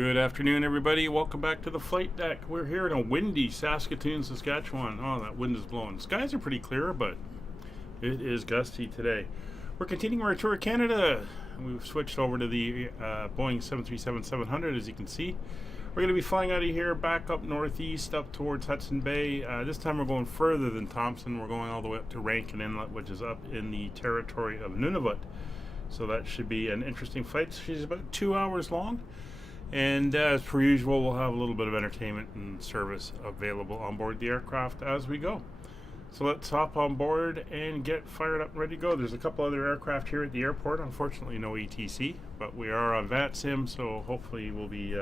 Good afternoon, everybody. Welcome back to the flight deck. We're here in a windy Saskatoon, Saskatchewan. Oh, that wind is blowing. Skies are pretty clear, but it is gusty today. We're continuing our tour of Canada. We've switched over to the Boeing 737-700, as you can see. We're going to be flying out of here back up northeast, up towards Hudson Bay. This time we're going further than Thompson. We're going all the way up to Rankin Inlet, which is up in the territory of Nunavut. So that should be an interesting flight. She's about 2 hours long. And as per usual, we'll have a little bit of entertainment and service available on board the aircraft as we go. So let's hop on board and get fired up and ready to go. There's a couple other aircraft here at the airport. Unfortunately, no ETC, but we are on VATSIM, so hopefully we'll be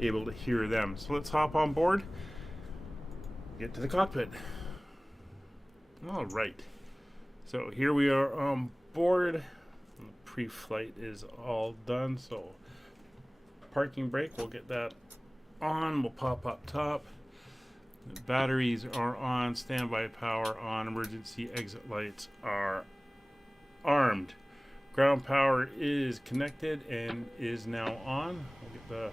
able to hear them. So let's hop on board, get to the cockpit. All right. So here we are on board. The pre-flight is all done, so parking brake, we'll get that on. We'll pop up top. The batteries are on, standby power on, emergency exit lights are armed. Ground power is connected and is now on. We'll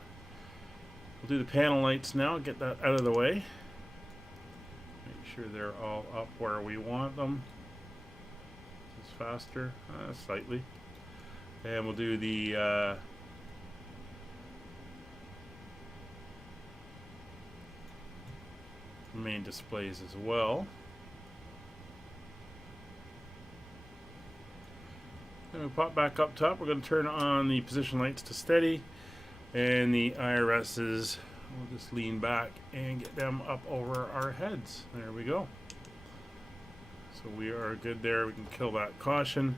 do the panel lights now, get that out of the way. Make sure they're all up where we want them. This is faster, slightly. And we'll do the main displays as well. Then we pop back up top. We're going to turn on the position lights to steady, and the IRSs, we'll just lean back and get them up over our heads. There we go. So we are good there. We can kill that caution,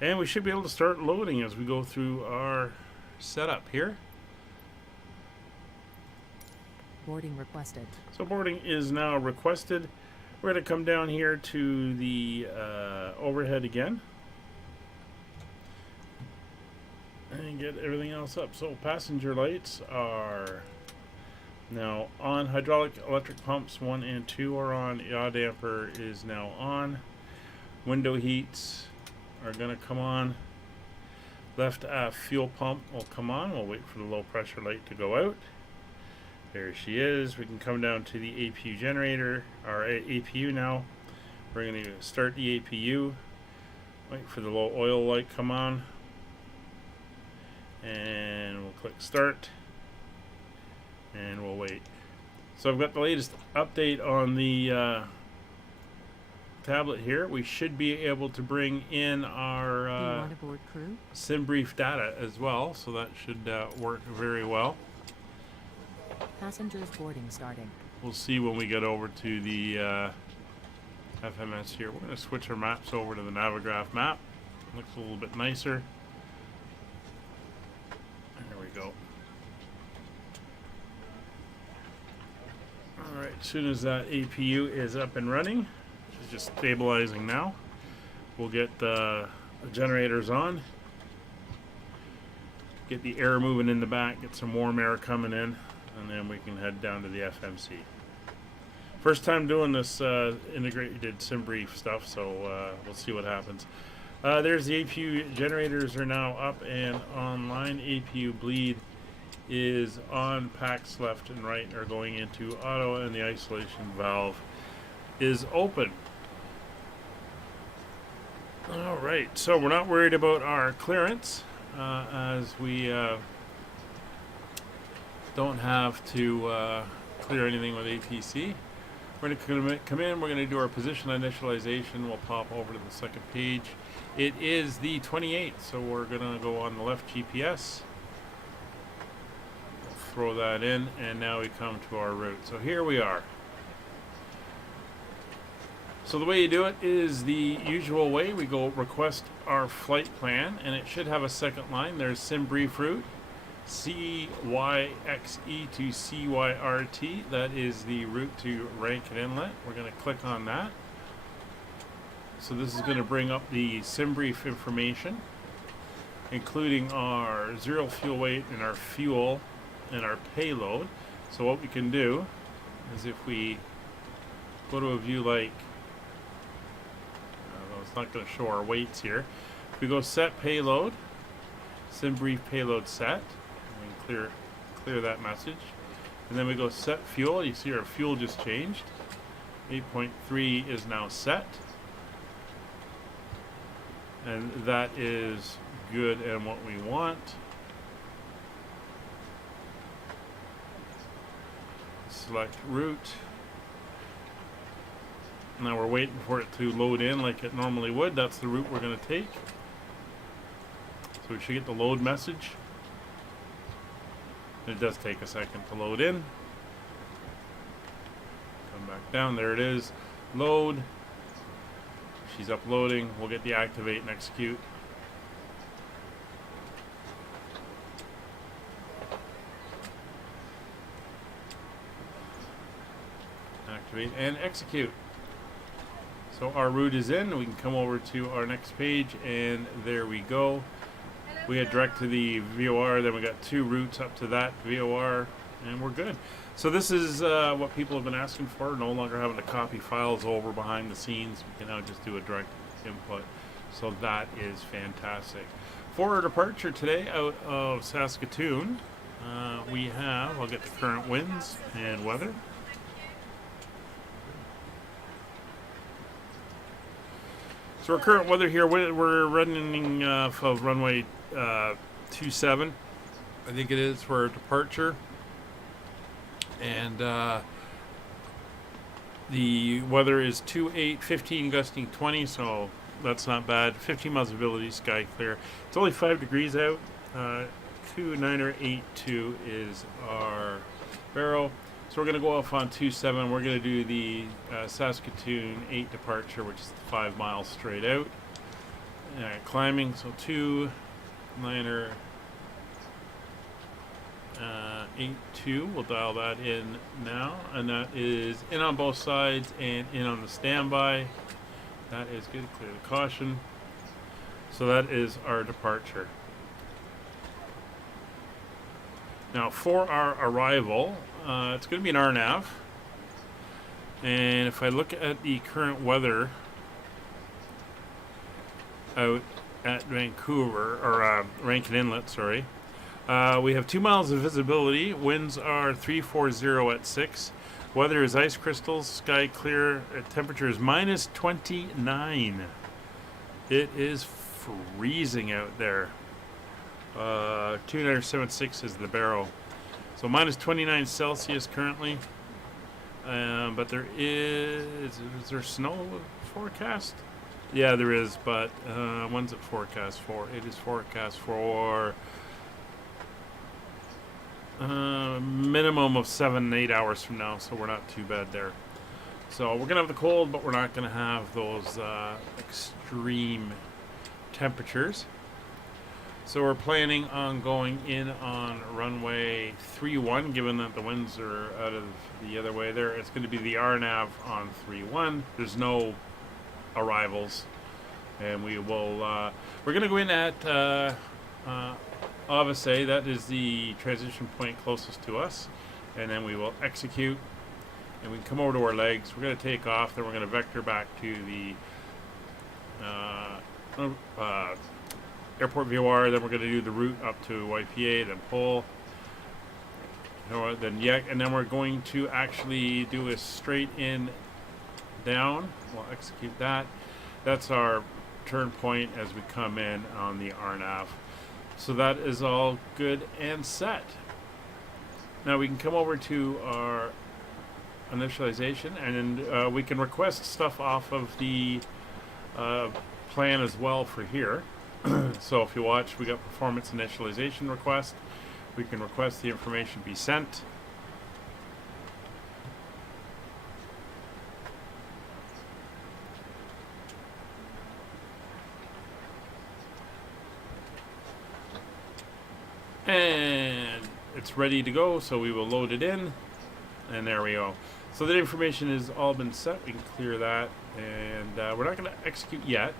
and we should be able to start loading as we go through our setup here. Boarding requested. So boarding is now requested. We're going to come down here to the overhead again and get everything else up. So passenger lights are now on. Hydraulic electric pumps 1 and 2 are on. Yaw damper is now on. Window heats are going to come on. Left aft fuel pump will come on. We'll wait for the low pressure light to go out. There she is. We can come down to the APU generator, our APU now. We're going to start the APU, wait for the low oil light come on, and we'll click start, and we'll wait. So I've got the latest update on the tablet here. We should be able to bring in our sim brief data as well, so that should work very well. Passengers boarding starting. We'll see when we get over to the FMS here. We're going to switch our maps over to the Navigraph map. Looks a little bit nicer. There we go. Alright, as soon as that APU is up and running, it's just stabilizing now, we'll get the generators on. Get the air moving in the back, get some warm air coming in, and then we can head down to the FMC. First time doing this integrated SimBrief stuff, so we'll see what happens. There's the APU generators are now up and online. APU bleed is on. Packs left and right are going into auto, and the isolation valve is open. Alright, so we're not worried about our clearance as we don't have to clear anything with ATC. We're going to come in, we're going to do our position initialization. We'll pop over to the second page. It is the 28th, so we're going to go on the left GPS. We'll throw that in, and now we come to our route. So here we are. So the way you do it is the usual way. We go request our flight plan, and it should have a second line. There's sim brief route. CYXE to CYRT, that is the route to Rankin Inlet. We're going to click on that. So this is going to bring up the SimBrief information, including our zero fuel weight and our fuel and our payload. So what we can do is if we go to a view like, it's not going to show our weights here. If we go set payload, SimBrief payload set, clear that message. And then we go set fuel. You see our fuel just changed. 8.3 is now set. And that is good and what we want. Select route. Now we're waiting for it to load in like it normally would. That's the route we're going to take. So we should get the load message. It does take a second to load in. Come back down. There it is. Load. She's uploading. We'll get the activate and execute. Activate and execute. So our route is in. We can come over to our next page, and there we go. We had direct to the VOR, then we got 2 routes up to that VOR, and we're good. So this is what people have been asking for, no longer having to copy files over behind the scenes. We can now just do a direct input. So that is fantastic. For our departure today out of Saskatoon, we have, I'll get the current winds and weather. So our current weather here, we're running of runway 27, I think it is, for our departure. And the weather is 28, 15, gusting 20, so that's not bad. 15 miles of visibility, sky clear. It's only 5 degrees out. 2982 is our baro. So we're going to go off on 27. We're going to do the Saskatoon 8 departure, which is 5 miles straight out. Climbing, so 2982. We'll dial that in now, and that is in on both sides and in on the standby. That is good. Clear the caution. So that is our departure. Now for our arrival, it's going to be an RNAV, and if I look at the current weather out at Vancouver, or Rankin Inlet, sorry, we have 2 miles of visibility. Winds are 340 at 6. Weather is ice crystals, sky clear. Temperature is minus 29. It is freezing out there. 2976 is the baro. So minus 29 Celsius currently. But there is there snow forecast? Yeah, there is, but when's it forecast for? It is forecast for minimum of 7-8 hours from now, so we're not too bad there. So we're gonna have the cold, but we're not gonna have those extreme temperatures. So we're planning on going in on runway 31, given that the winds are out of the other way there. It's going to be the RNAV on 31. There's no arrivals, and we will. We're going to go in at Avase. That is the transition point closest to us, and then we will execute, and we can come over to our legs. We're going to take off, then we're going to vector back to the airport VOR. Then we're going to do the route up to YPA, then pull, then Yoke, and then we're going to actually do a straight in down. We'll execute that. That's our turn point as we come in on the RNAV. So that is all good and set. Now we can come over to our initialization, and we can request stuff off of the plan as well for here. So if you watch, we got performance initialization request. We can request the information be sent. And it's ready to go, so we will load it in, and there we go. So that information has all been set. We can clear that, and we're not going to execute yet,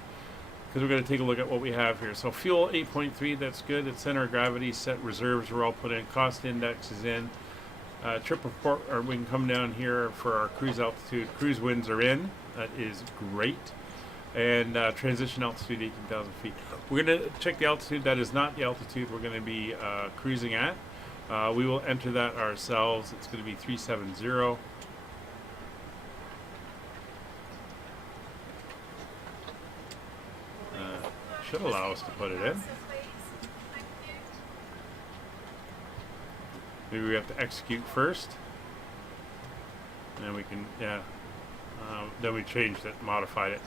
because we're going to take a look at what we have here. So fuel 8.3, that's good. It's center of gravity, set reserves are all put in. Cost index is in. Trip report, or we can come down here for our cruise altitude. Cruise winds are in. That is great. And transition altitude 18,000 feet. We're going to check the altitude. That is not the altitude we're going to be cruising at. We will enter that ourselves. It's going to be 370. Should allow us to put it in. Maybe we have to execute first. And then we can, yeah. Then we changed it, modified it.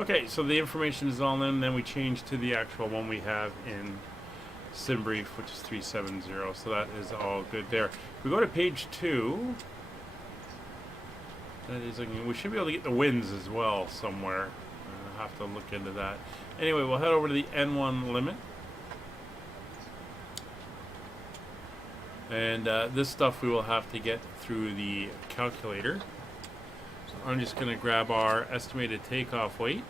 Okay, so the information is all in. Then we change to the actual one we have in SimBrief, which is 370. So that is all good there. If we go to page 2, that is, we should be able to get the winds as well somewhere. I'll have to look into that. Anyway, we'll head over to the N1 limit. And this stuff we will have to get through the calculator. So I'm just going to grab our estimated takeoff weight.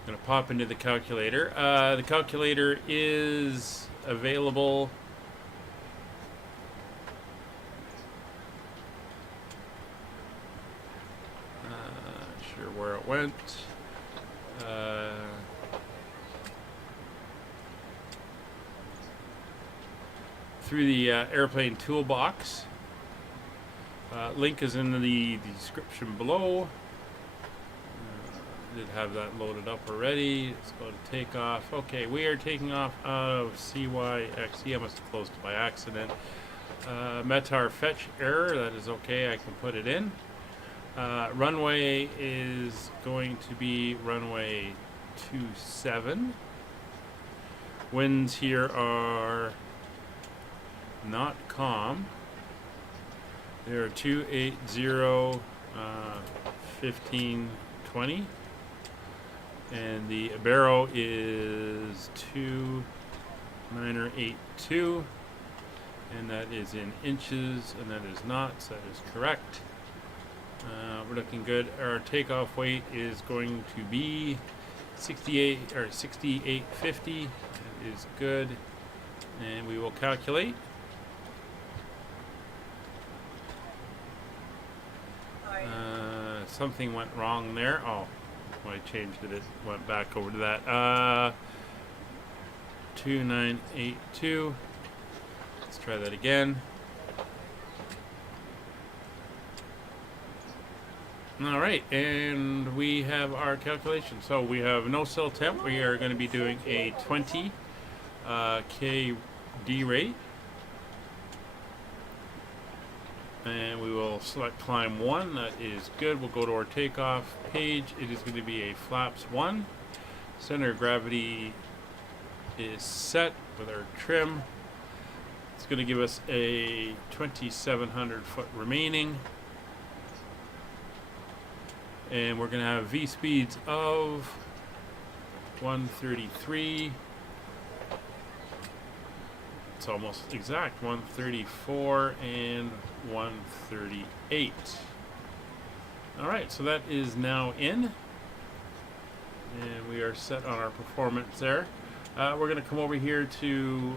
I'm going to pop into the calculator. The calculator is available. Sure where it went. Through the airplane toolbox. Link is in the description below. Did have that loaded up already. Let's go to takeoff. Okay, we are taking off out of CYXE. I must have closed it by accident. METAR fetch error. That is okay. I can put it in. Runway is going to be runway 27. Winds here are not calm. They are 280, 15, 20. And the barrow is 2982. And that is in inches, and that is knots. That is correct. We're looking good. Our takeoff weight is going to be 6850. That is good. And we will calculate. Something went wrong there. Oh, when I changed it, it went back over to that. 2982. Let's try that again. All right, and we have our calculation. So we have no cell temp. We are going to be doing a 20 KD rate. And we will select climb 1. That is good. We'll go to our takeoff page. It is going to be a flaps 1. Center of gravity is set with our trim. It's going to give us a 2,700 foot remaining. And we're going to have V speeds of 133. It's almost exact, 134 and 138. All right, so that is now in, and we are set on our performance there. We're going to come over here to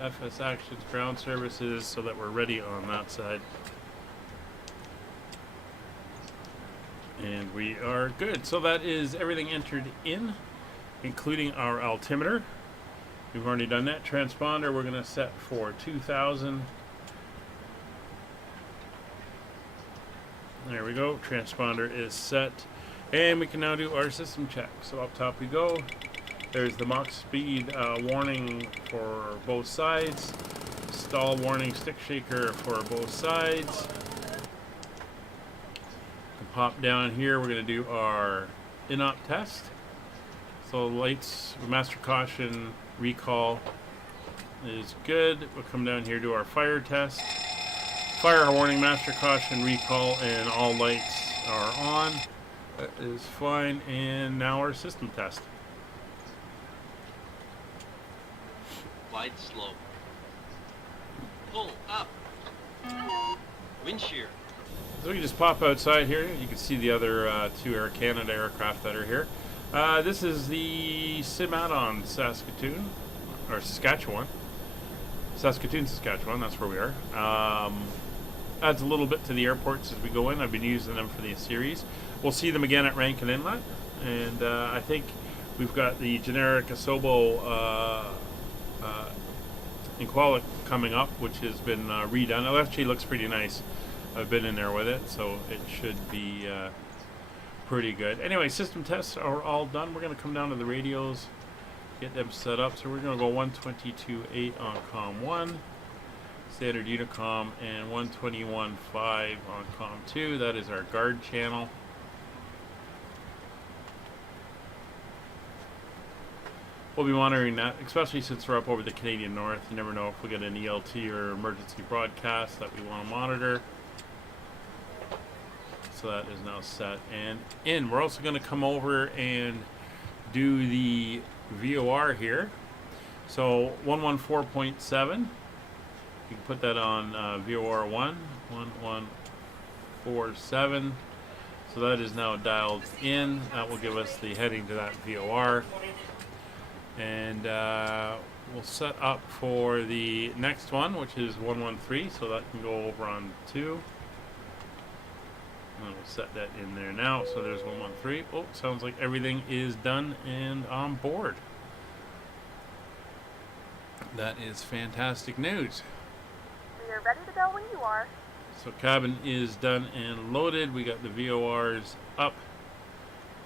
FS Actions Ground Services so that we're ready on that side. And we are good. So that is everything entered in, including our altimeter. We've already done that. Transponder we're going to set for 2000. There we go. Transponder is set. And we can now do our system check. So up top we go. There's the Mach speed warning for both sides. Stall warning stick shaker for both sides. Pop down here. We're going to do our in-op test. So lights, master caution, recall is good. We'll come down here to our fire test. Fire warning, master caution, recall, and all lights are on. That is fine. And now our system test. Wide slope. Pull up. Wind shear. So we just pop outside here. You can see the other two Air Canada aircraft that are here. This is the sim add-on Saskatoon, or Saskatchewan. Saskatoon, Saskatchewan, that's where we are. Adds a little bit to the airports as we go in. I've been using them for the series. We'll see them again at Rankin Inlet. And I think we've got the generic Asobo Inqualak coming up, which has been redone. It actually looks pretty nice. I've been in there with it, so it should be pretty good. Anyway, system tests are all done. We're going to come down to the radios, get them set up. So we're going to go 122.8 on COM 1, standard Unicom, and 121.5 on COM 2. That is our guard channel. We'll be monitoring that, especially since we're up over the Canadian North. You never know if we get an ELT or emergency broadcast that we want to monitor. So that is now set and in. We're also going to come over and do the VOR here. So 114.7. You can put that on VOR 1, 1147. So that is now dialed in. That will give us the heading to that VOR. And we'll set up for the next one, which is 113. So that can go over on 2. And we'll set that in there now. So there's 113. Oh, sounds like everything is done and on board. That is fantastic news. We are ready to go when you are. So cabin is done and loaded. We got the VORs up,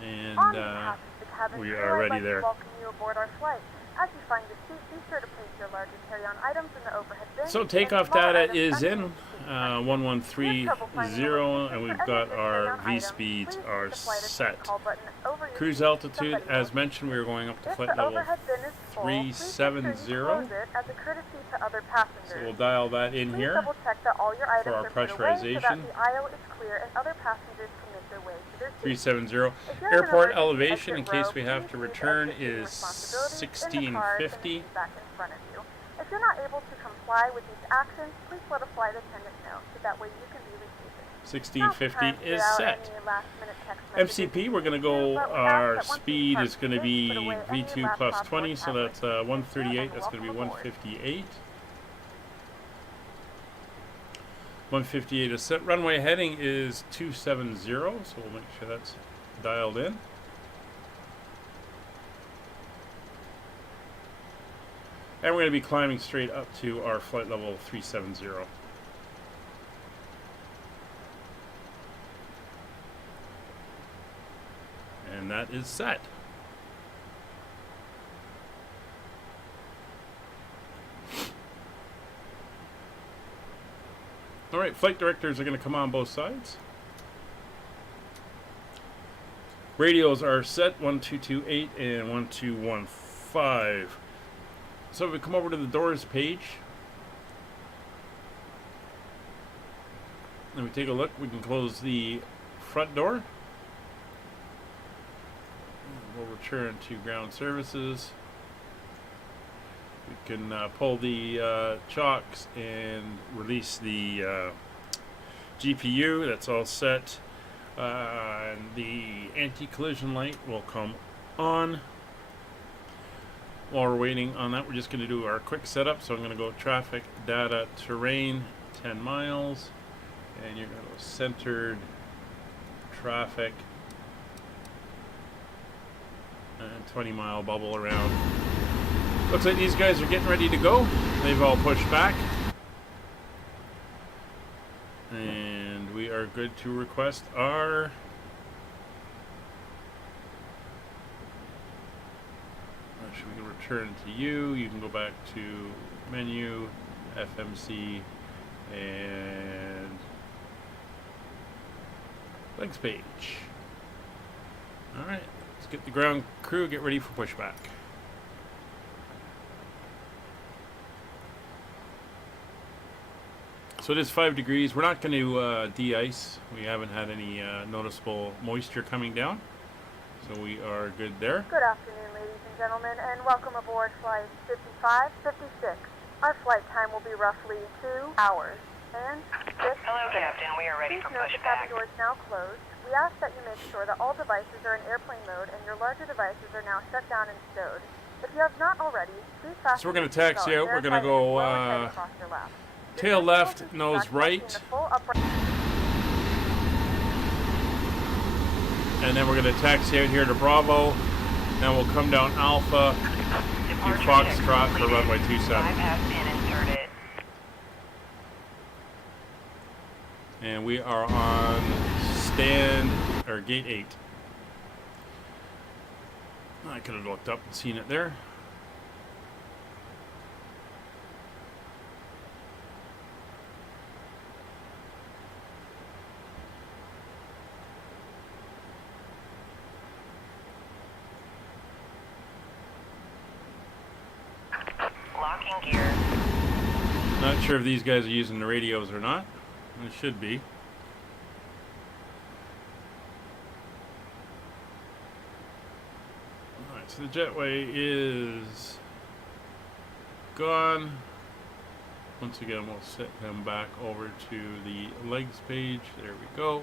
and On behalf of the cabin we crew, are I'd ready like to there. welcome you aboard our flight. As you find your seat, be sure to place your larger carry-on items in the overhead bin. So takeoff and smaller data items is in underneath the seat. 1130, and we've got our V speeds are set. Cruise altitude, as mentioned, we are going up to flight level 370. So we'll dial that in here for our pressurization. 370. Airport elevation, in case we have to return, is 1650. If you're not able to comply with these actions, please let a flight attendant know so that way you can be received. 1650 is set. MCP, we're going to go, our speed is going to be V2 plus 20, so that's 138, that's going to be 158. 158 is set. Runway heading is 270, so we'll make sure that's dialed in. And we're going to be climbing straight up to our flight level 370. And that is set. Alright, flight directors are going to come on both sides. Radios are set, 1228 and 1215. So if we come over to the doors page, and we take a look, we can close the front door. We'll return to ground services. We can pull the chocks and release the GPU. That's all set. And the anti-collision light will come on. While we're waiting on that, we're just going to do our quick setup. So I'm going to go traffic, data, terrain, 10 miles. And you're going to go centered, traffic, and 20-mile bubble around. Looks like these guys are getting ready to go. They've all pushed back. And we are good to request our we can return to you. You can go back to menu, FMC, and legs page. Alright, let's get the ground crew, get ready for pushback. So it is 5 degrees. We're not going to de-ice. We haven't had any noticeable moisture coming down. So we are good there. Good afternoon, ladies and gentlemen, and welcome aboard flight 5556. Our flight time will be roughly 2 hours and 6 Hello, Captain. We are ready for Please note the pushback. cabin door is now closed. We ask that you make sure that all devices are in airplane mode and your larger devices are now shut down and stowed. If you have not already, please fasten So we're going to taxi out. We're going to go tail left, nose right. And then we're going to taxi out here to Bravo. Then we'll come down Alpha to Foxtrot for runway 27. started. And we are on stand, or gate 8. I could have looked up and seen it there. Locking gear. Not sure if these guys are using the radios or not. It should be. Alright, so the jetway is gone. Once again, we'll set them back over to the legs page. There we go.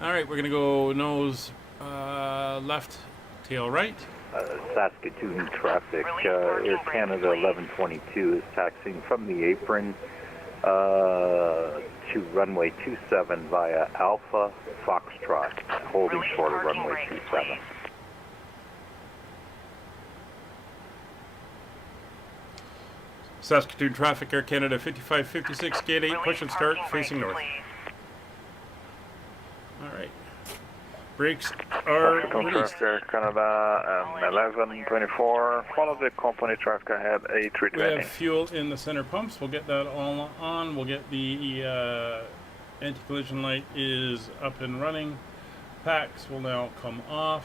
Alright, we're going to go nose left, tail right. Saskatoon traffic, Air Canada 1122 is taxiing from the apron to runway 27 via Alpha Foxtrot, holding short of runway 27. Saskatoon traffic, Air Canada 5556, gate 8, push and start, facing north. Alright. Brakes are released. Air Canada 1124, follow the company traffic ahead, We A320. have fuel in the center pumps. We'll get that all on. We'll get the anti-collision light is up and running. Packs will now come off.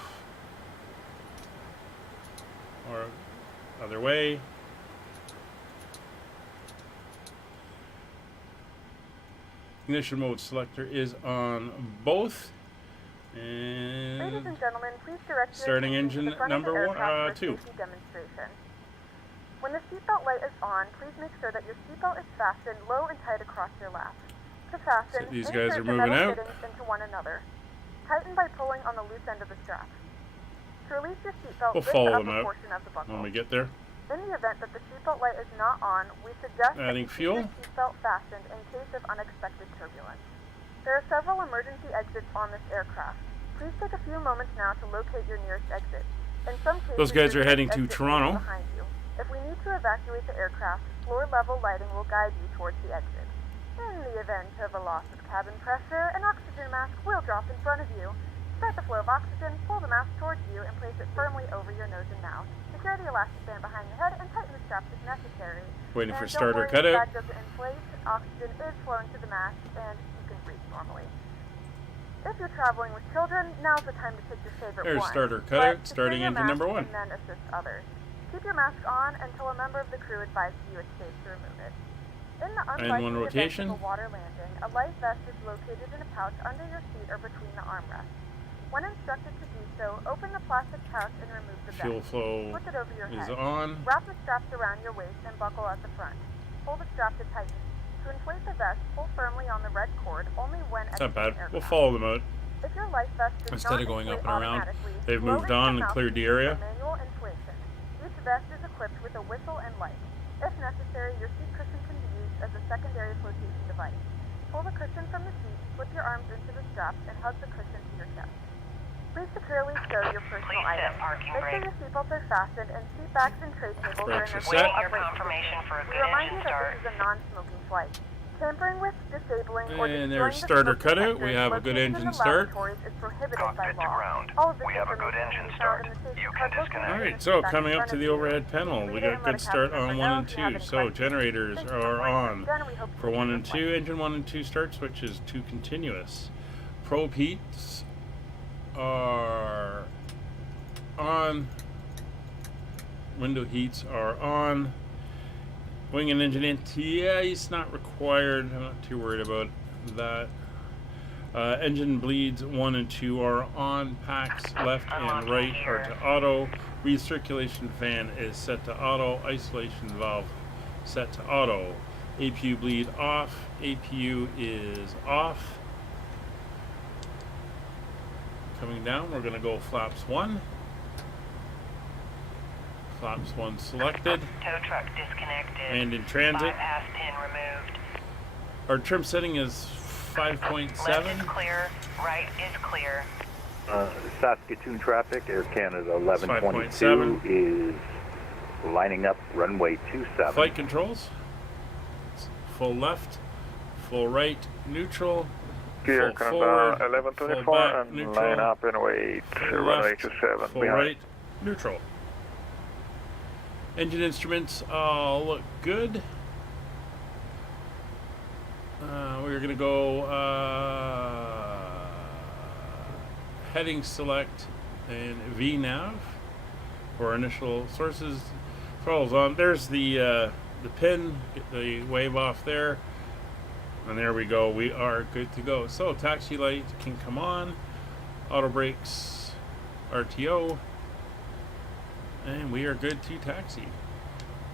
Or other way. Ignition mode selector is on both. Ladies And and gentlemen, please direct your starting attention to engine the front of the number aircraft for 2. safety demonstration. When the seatbelt light is on, please make sure that your seatbelt is fastened low and tight across your lap. To fasten, So these guys insert are the moving metal out. fittings into one another. Tighten by pulling on the loose end of the strap. To release your seatbelt, We'll lift follow the them upper out portion of the buckle. when we get there. In the event that the seatbelt light is not on, we suggest that Adding you fuel. keep your seatbelt fastened in case of unexpected turbulence. There are several emergency exits on this aircraft. Please take a few moments now to locate your nearest exit. In some cases, Those guys your are heading nearest to exit Toronto. is behind you. If we need to evacuate the aircraft, floor-level lighting will guide you towards the exit. In the event of a loss of cabin pressure, an oxygen mask will drop in front of you. Start the flow of oxygen, pull the mask towards you, and place it firmly over your nose and mouth. Secure the elastic band behind your head and tighten the straps if necessary. Waiting for And starter don't worry, the cutout. bag doesn't inflate. Oxygen is flowing to the mask, and you can breathe normally. If you're traveling with children, now's the time to pick your favorite There's one. starter But cutout, secure starting your engine mask number 1. and then assist others. Keep your mask on until a member of the crew advises you it's safe to remove it. In the one unlikely rotation. event of a water landing, a life vest is located in a pouch under your seat or between the armrests. When instructed to do so, open the plastic pouch and remove the vest. Fuel flow Flip it over your is head. on. Wrap the straps around your waist and buckle at the front. Pull the strap to tighten. To inflate the vest, pull firmly on the red cord only when It's not exiting bad. the We'll aircraft. follow them out. If your life vest does Instead not of going up inflate and around, automatically, they've blow moved into on the and cleared the mouthpiece area. for manual inflation. Each vest is equipped with a whistle and light. If necessary, your seat cushion can be used as a secondary flotation device. Pull the cushion from the seat, slip your arms into the straps, and hug the cushion to your chest. Please securely stow your personal Please set items. parking Make sure brake. your seatbelts are fastened and seat backs and tray tables are in Brakes their are full set. Waiting your upright confirmation position. for a We good remind engine you that start. this is a non-smoking flight. Tampering with, disabling, or And destroying there's the starter smoke cutout. We detectors have a good located in engine the start. laboratories is prohibited Cockpit by to law. ground. All of this We have a good information engine can be found start. in the safety You card can located disconnect. in the Alright, seat so back coming in up front to of the you. overhead panel. Read We it got and let good a start captain on member 1 know and if you have 2. any So questions. generators Thank you for are flying on Saskatchewan. We hope you for enjoy 1 your and flight. 2. Engine 1 and 2 start switches to continuous. Probe heats are on. Window heats are on. Wing and engine anti-ice not required. I'm not too worried about that. Engine bleeds 1 and 2 are on. Packs left and right are to auto. Recirculation fan is set to auto. Isolation valve set to auto. APU bleed off. APU is off. Coming down, we're going to go flaps 1. Flaps 1 selected. Tow truck disconnected. And in transit. Bypass pin removed. Our trim setting is Left 5.7. is clear. Right is clear. Saskatoon traffic, Air Canada 1122 5.7. is lining up runway 27. Flight controls. Full left, full right, neutral. Gear full Canada forward, 1124 full back, and neutral, line up and wait. full Runway left, 27 full behind. right, neutral. Engine instruments all look good. We're going to go heading select and VNav for initial sources. Throttle's on. There's the pin. Get the wave off there. And there we go. We are good to go. So taxi light can come on. Auto brakes, RTO. And we are good to taxi.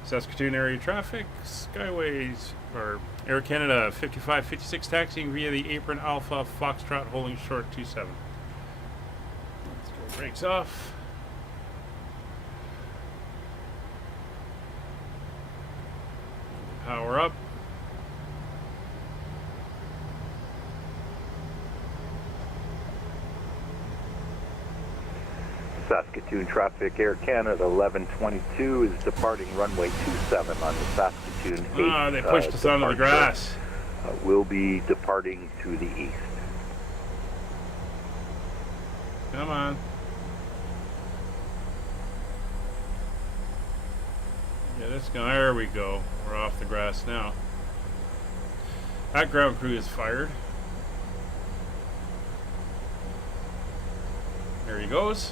Saskatoon area traffic, Skyways, or Air Canada 5556 taxiing via the apron Alpha Foxtrot holding short 27. Let's go brakes off. Power up. Saskatoon traffic, Air Canada 1122 is departing runway 27 on the Saskatoon 8. They pushed us onto the grass. We'll be departing to the east. Come on. Yeah, this guy. There we go. We're off the grass now. That ground crew is fired. There he goes.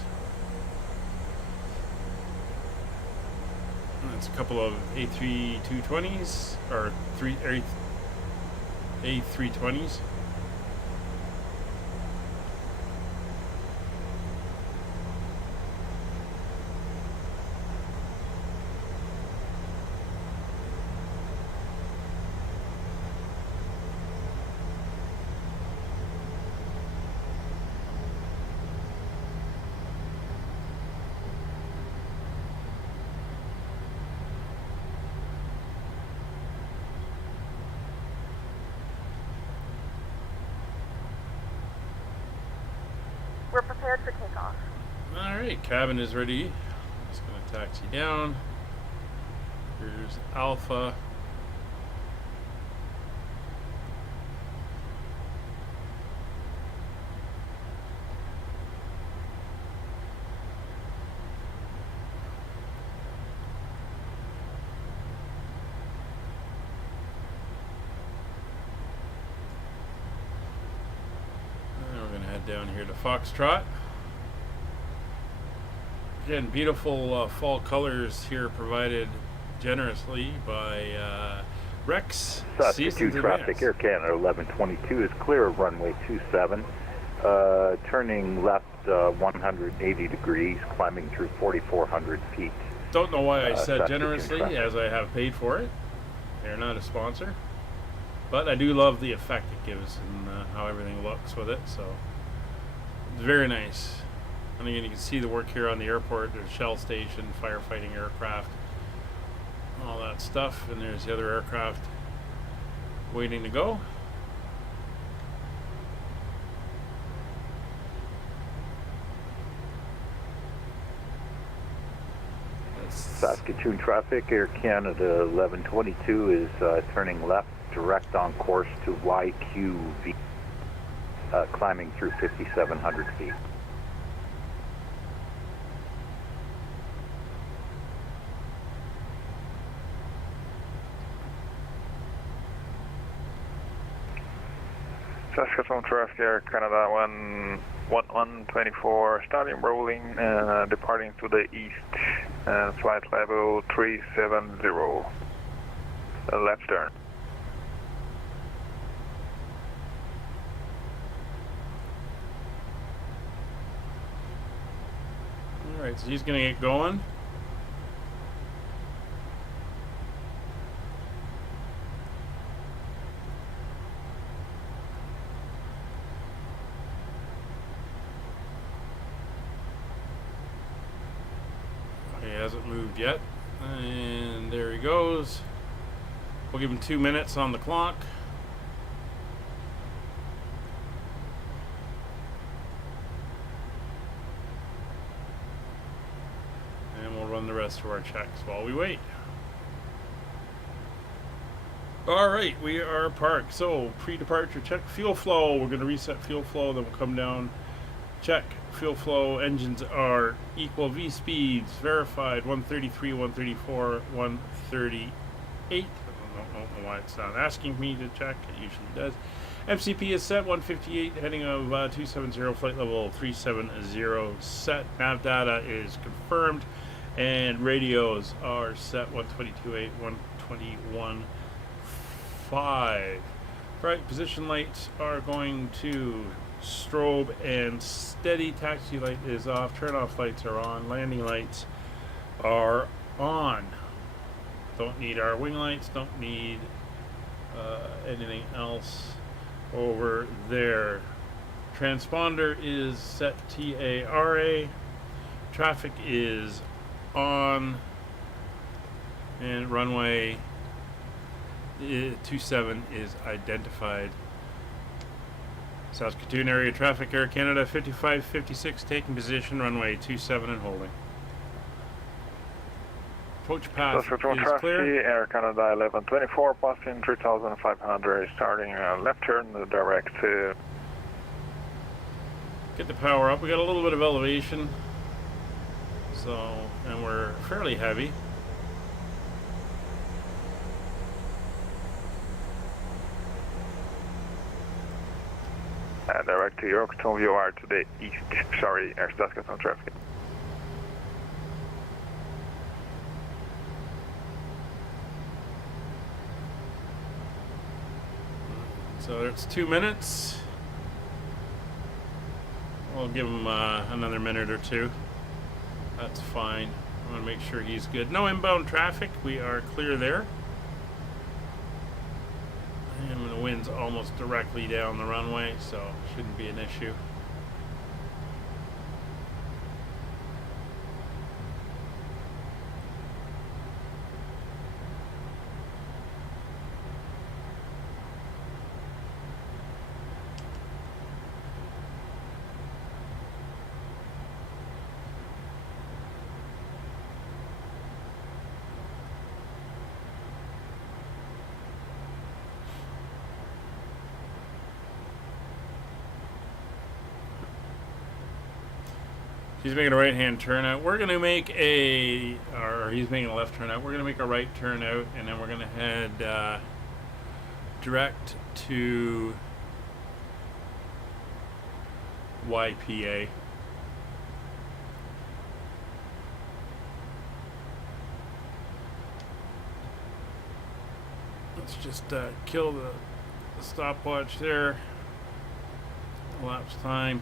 That's a couple of A3220s or A320s. We're prepared for takeoff. Alright, cabin is ready. Just going to taxi down. Here's Alpha. Down here to Foxtrot. Again, beautiful fall colors here provided generously by Rex. Saskatoon traffic, Air Canada 1122 is clear of runway 27. Turning left 180 degrees, climbing through 4,400 feet. Don't know why I said Saskatoon generously, traffic. as I have paid for it. They're not a sponsor. But I do love the effect it gives and how everything looks with it. So it's very nice. And again, you can see the work here on the airport. There's Shell Station, firefighting aircraft, all that stuff. And there's the other aircraft waiting to go. Saskatoon traffic, Air Canada 1122 is turning left, direct on course to YQV, climbing through 5,700 feet. Saskatoon traffic, Air Canada 1124, starting rolling, departing to the east, flight level 370, left turn. Alright, so he's going to get going. He hasn't moved yet. And there he goes. We'll give him 2 minutes on the clock. And we'll run the rest rest of our checks while we wait. All right, we are parked. So pre-departure check fuel flow. We're going to reset fuel flow. Then we'll come down. Check fuel flow. Engines are equal. V speeds verified. 133, 134, 138. I don't know why it's not asking me to check. It usually does. MCP is set 158, heading of 270, flight level 370 set. Nav data is confirmed, and radios are set 122.8, 121.5. Right, position lights are going to strobe and steady. Taxi light is off. Turn off lights are on. Landing lights are on. Don't need our wing lights. Don't need anything else over there. Transponder is set TARA. Traffic is on, and runway 27 is identified. Saskatoon area traffic, Air Canada 5556 taking position, runway 27 and holding. Approach path Saskatoon is traffic, clear. Air Canada 1124, passing 3500, starting left turn direct to... Get the power up. We got a little bit of elevation, so, and we're fairly heavy. Direct to Yoke, you are to the east, sorry, Air Saskatoon traffic. So it's 2 minutes. We'll give him another minute or two. That's fine. I want to make sure he's good. No inbound traffic. We are clear there. And the wind's almost directly down the runway, so shouldn't be an issue. He's making a right-hand turnout. We're going to make or he's making a left turnout. We're going to make a right turnout, and then we're going to head direct to YPA. Let's just kill the stopwatch there. Elapsed time.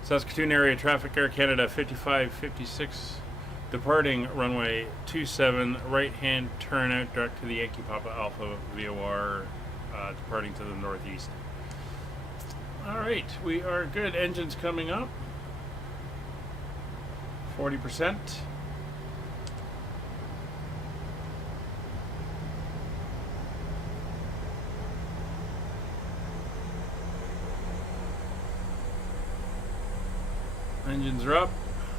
Saskatoon area traffic, Air Canada 5556, departing runway 27, right-hand turnout direct to the Yankee Papa Alpha VOR, departing to the northeast. All right, we are good. Engines coming up. 40%. Engines are up,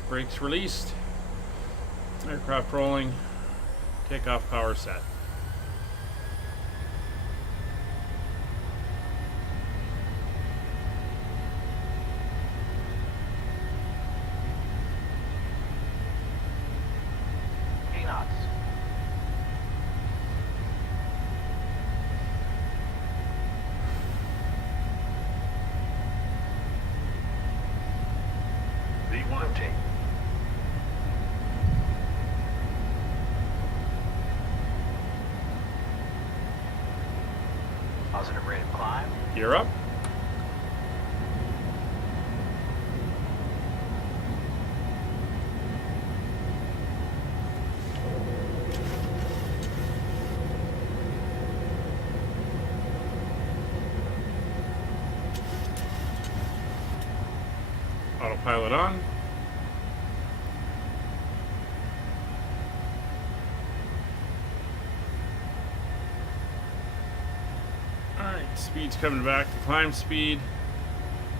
brakes released, aircraft rolling, takeoff power set. Positive rate of climb. You're up. Autopilot on. Speed's coming back to climb speed.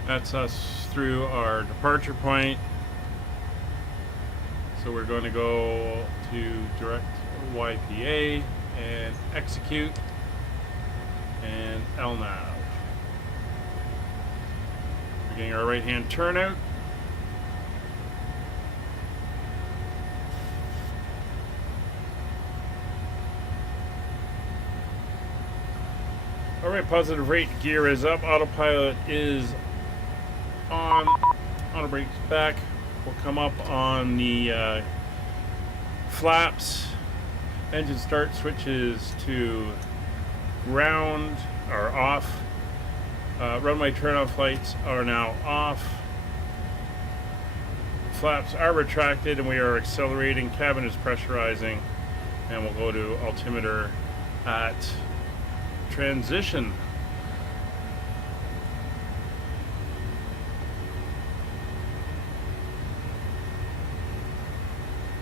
That's us through our departure point. So we're going to go to direct YPA and execute and LNAV. We're getting our right hand turnout. Alright, positive rate gear is up, autopilot is on, auto brakes back, will come up on the flaps, engine start switches to ground are off, runway turn-off lights are now off, flaps are retracted and we are accelerating, cabin is pressurizing, and we'll go to altimeter at transition.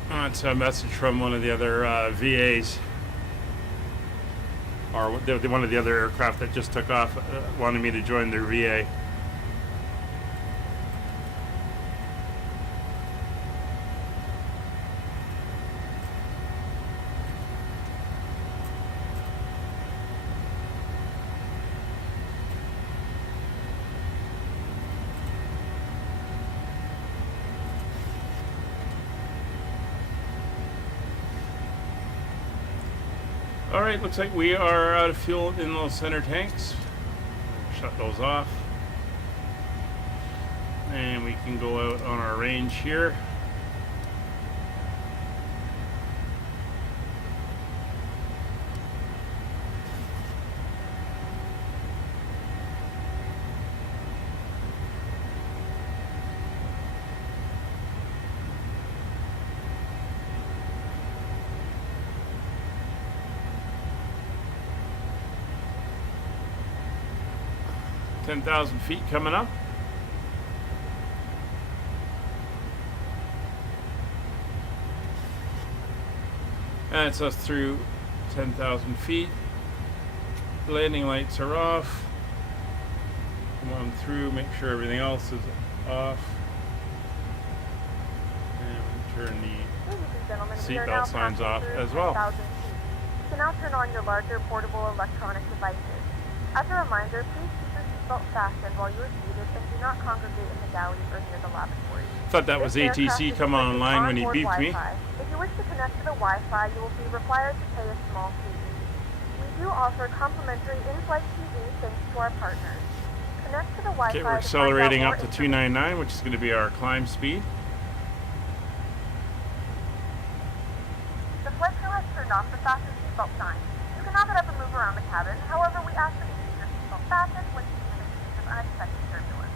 That's a message from one of the other VAs, or one of the other aircraft that just took off, wanted me to join their VA. Alright, looks like we are out of fuel in those center tanks. Shut those off. And we can go out on our range here. Ten 10,000 feet coming up. And it's us through 10,000 feet. Landing lights are off. Come on through, make sure everything else is off. And turn the seatbelt signs off as well. You can now turn on your larger portable electronic devices. As a reminder, please keep your seatbelt fastened while you are seated and do not congregate in the galley or near the lavatory. Thought that was ATC come online when he beeped me. If you wish to connect to the Wi-Fi, you will be required to pay a small fee. We do offer complimentary in-flight TV thanks to our partners. Connect to the Wi-Fi. Okay, we're accelerating up to 299, which is going to be our climb speed. The flight crew has turned off the fasten seatbelt sign. You can now get up and move around the cabin. However, we ask that you keep your seatbelt fastened when using in case of unexpected turbulence.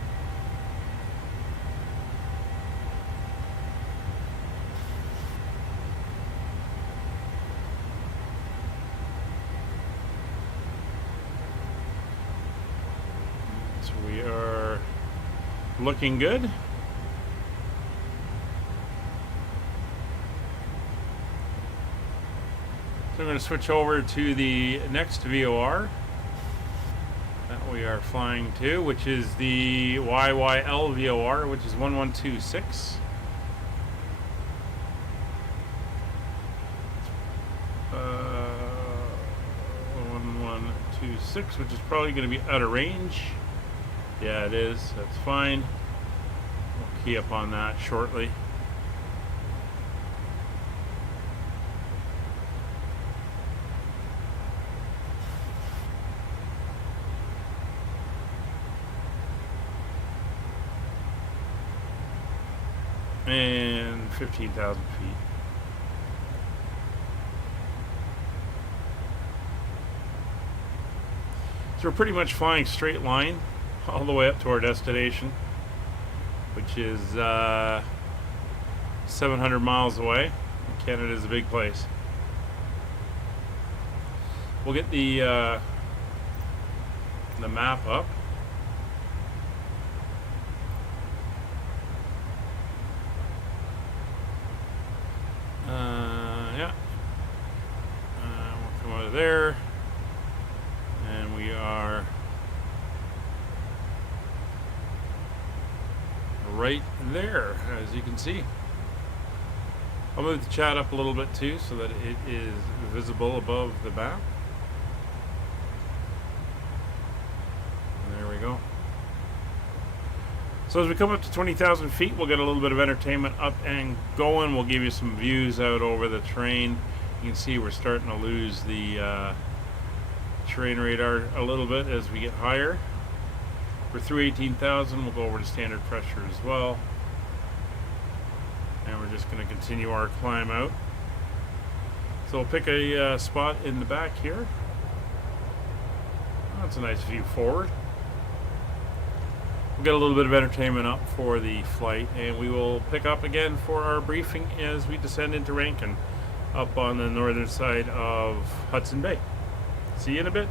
So we are looking good. So I'm going to switch over to the next VOR that we are flying to, which is the YYL VOR, which is 1126. 1126, which is probably going to be out of range. Yeah, it is. That's fine. We'll key up on that shortly. And 15,000 feet. So we're pretty much flying straight line all the way up to our destination, which is 700 miles away. Canada's a big place. We'll get the map up. Yeah. We'll come out of there. And we are right there, as you can see. I'll move the chat up a little bit too so that it is visible above the bow. There we go. So as we come up to 20,000 feet, we'll get a little bit of entertainment up and going. We'll give you some views out over the terrain. You can see we're starting to lose the terrain radar a little bit as we get higher. We're through 18,000. We'll go over to standard pressure as well. And we're just going to continue our climb out. So we'll pick a spot in the back here. That's a nice view forward. We'll get a little bit of entertainment up for the flight, and we will pick up again for our briefing as we descend into Rankin up on the northern side of Hudson Bay. See you in a bit.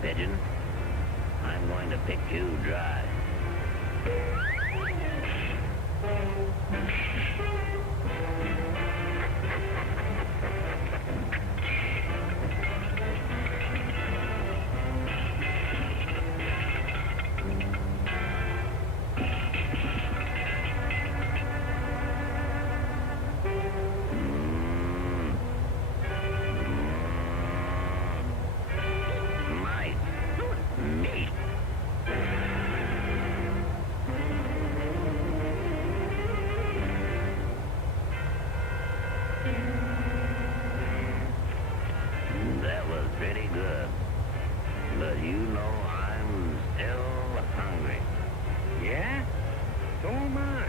pigeon. I'm going to pick you dry. That was pretty good. But you know I'm still hungry. Yeah? So am I.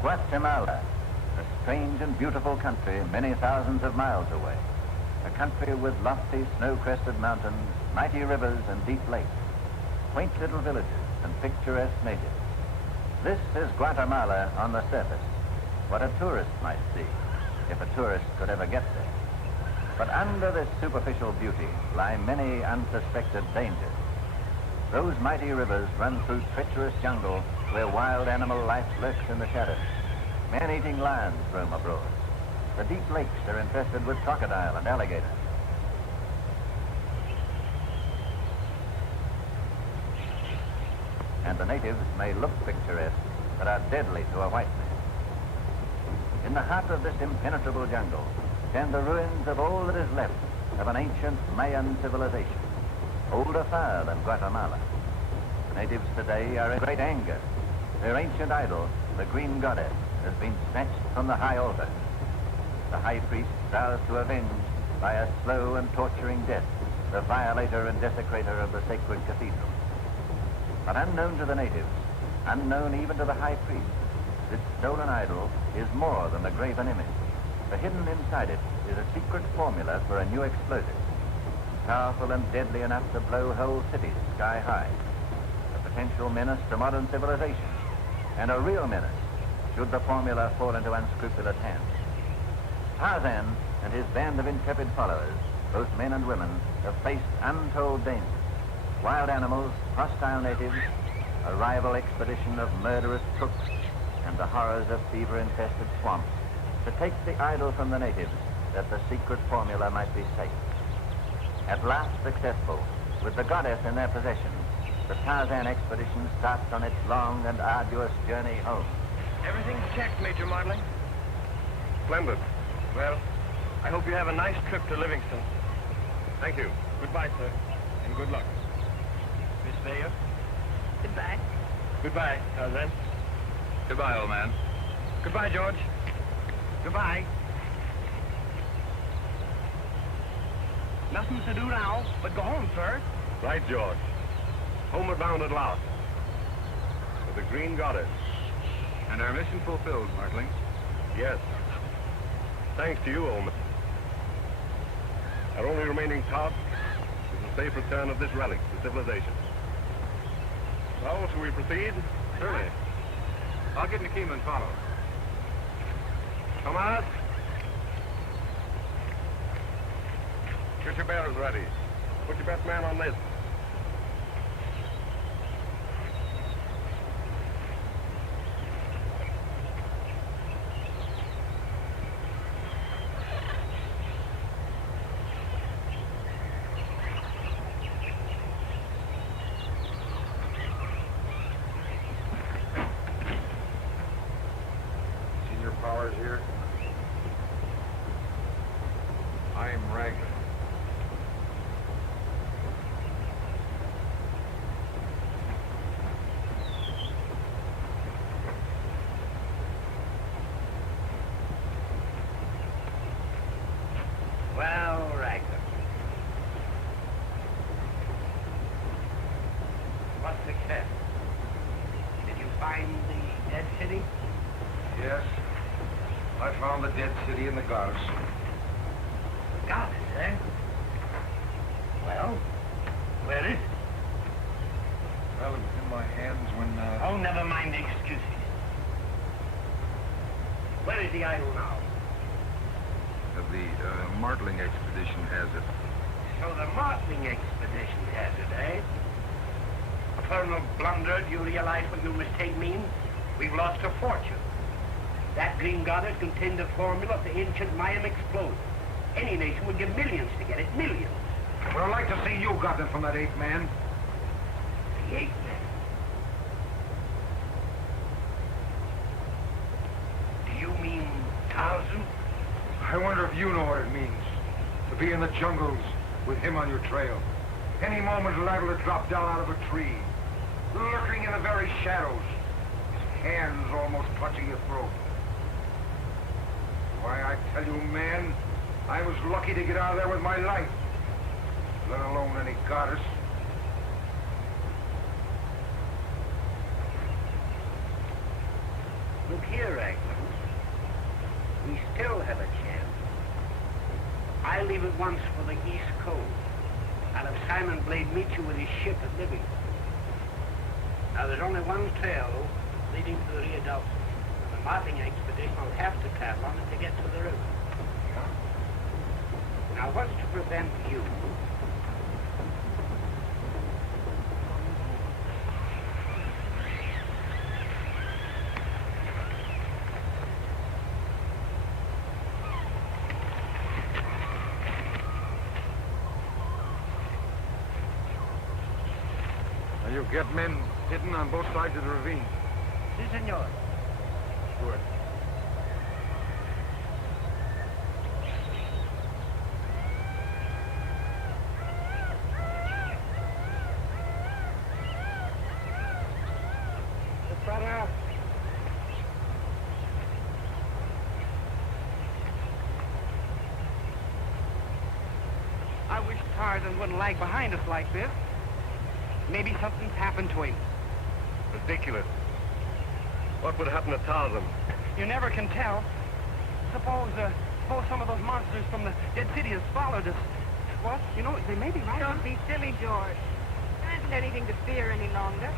Guatemala, a strange and beautiful country many thousands of miles away. A country with lofty snow-crested mountains, mighty rivers and deep lakes, quaint little villages and picturesque natives. This is Guatemala on the surface, what a tourist might see, if a tourist could ever get there. But under this superficial beauty lie many unsuspected dangers. Those mighty rivers run through treacherous jungle where wild animal life lurks in the shadows. Man-eating lions roam abroad. The deep lakes are infested with crocodile and alligator. And the natives may look picturesque, but are deadly to a white man. In the heart of this impenetrable jungle stand the ruins of all that is left of an ancient Mayan civilization, older far than Guatemala. The natives today are in great anger. Their ancient idol, the green goddess, has been snatched from the high altar. The high priest vows to avenge by a slow and torturing death the violator and desecrator of the sacred cathedral. But unknown to the natives, unknown even to the high priest, this stolen idol is more than a graven image. For hidden inside it is a secret formula for a new explosive, powerful and deadly enough to blow whole cities sky high. A potential menace to modern civilization, and a real menace should the formula fall into unscrupulous hands. Tarzan and his band of intrepid followers, both men and women, have faced untold dangers. Wild animals, hostile natives, a rival expedition of murderous crooks, and the horrors of fever-infested swamps, to take the idol from the natives that the secret formula might be safe. At last successful, with the goddess in their possession, the Tarzan expedition starts on its long and arduous journey home. Everything's checked, Major Martling. Splendid. Well, I hope you have a nice trip to Livingston. Thank you. Goodbye, sir, and good luck. Miss Vaya? Goodbye. Goodbye, Tarzan. Goodbye, old man. Goodbye, George. Goodbye. Nothing to do now but go home, sir. Right, George. Homeward bound at last. With the green goddess. And our mission fulfilled, Martling. Yes. Thanks to you, old man. Our only remaining task is to safe return of this relic to civilization. Well, shall we proceed? Surely. I'll get Nakeem and follow. Thomas? Get your barrels ready. Put your best man on this. Senior Powers here. I'm Rankin. Well, Rankin. What success? Did you find the dead city? Yes. I found the dead city in the goddess. Goddess, eh? Well, where is it? Well, it was in my hands when, Oh, never mind the excuses. Where is the idol now? The Martling expedition has it. So the Martling expedition has it, eh? A Colonel blunder, do you realize what your mistake means? We've lost a fortune. That green goddess contained the formula of the ancient Mayan explosion. Any nation would give millions to get it, millions. Well, I'd like to see you got it from that ape man. The ape man. Do you mean Tarzan? I wonder if you know what it means to be in the jungles with him on your trail. Any moment liable to drop down out of a tree, lurking in the very shadows, his hands almost clutching your throat. Why, I tell you, man, I was lucky to get out of there with my life, let alone any goddess. Look here, Raglan. We still have a chance. I'll leave at once for the East Coast. I'll have Simon Blade meet you with his ship at Livingston. Now, there's only one trail leading to the Rio Delta. The Martling expedition will have to travel on it to get to the river. Now, what's to prevent you? Now, you get men hidden on both sides of the ravine. Si, senor. Good. Brother. I wish Tarzan wouldn't lag behind us like this. Maybe something's happened to him. Ridiculous. What would happen to Tarzan? You never can tell. Suppose some of those monsters from the dead city has followed us. Well, you know, they may be right. Don't be silly, George. There isn't anything to fear any longer.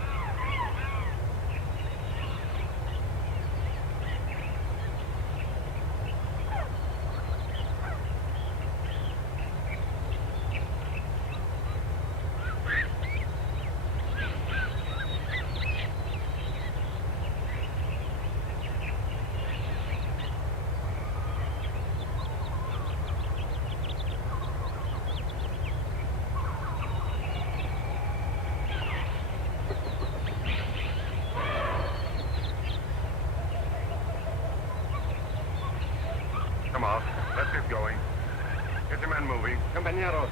Come on, let's get going. Get your men moving. Compañeros.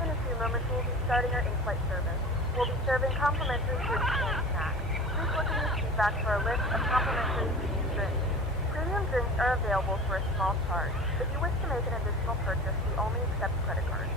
In a few moments, we'll be starting our in-flight service. We'll be serving complimentary drinks and snacks. Please look in your seat back for a list of complimentary premium drinks. Premium drinks are available for a small charge. If you wish to make an additional purchase, we only accept credit cards.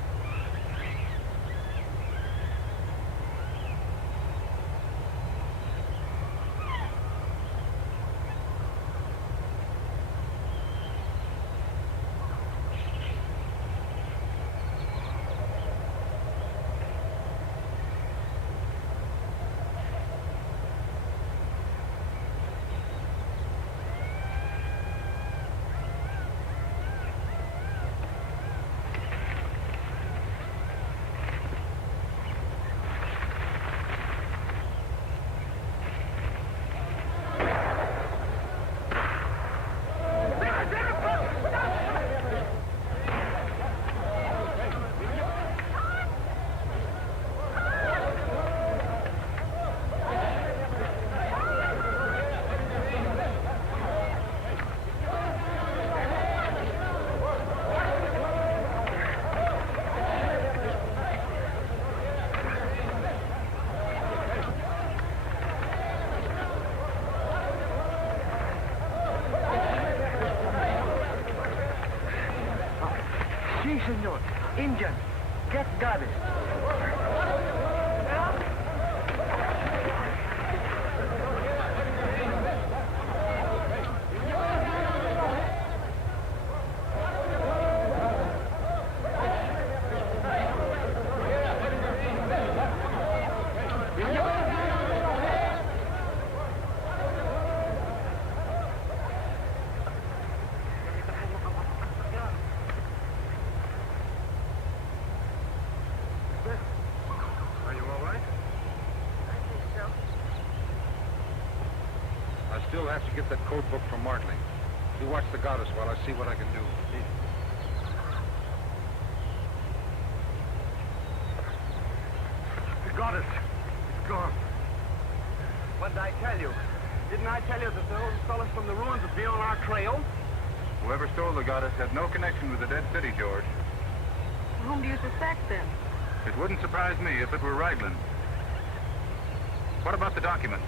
senor. Indian. Get goddess. Are you all right? I think so. I still have to get that code book from Martley. You watch the goddess while I see what I can do. The goddess is gone. What did I tell you? Didn't I tell you that those fellas from the ruins would be on our trail? Whoever stole the goddess had no connection with the dead city, George. Whom do you suspect, then? It wouldn't surprise me if it were Raglan. What about the document?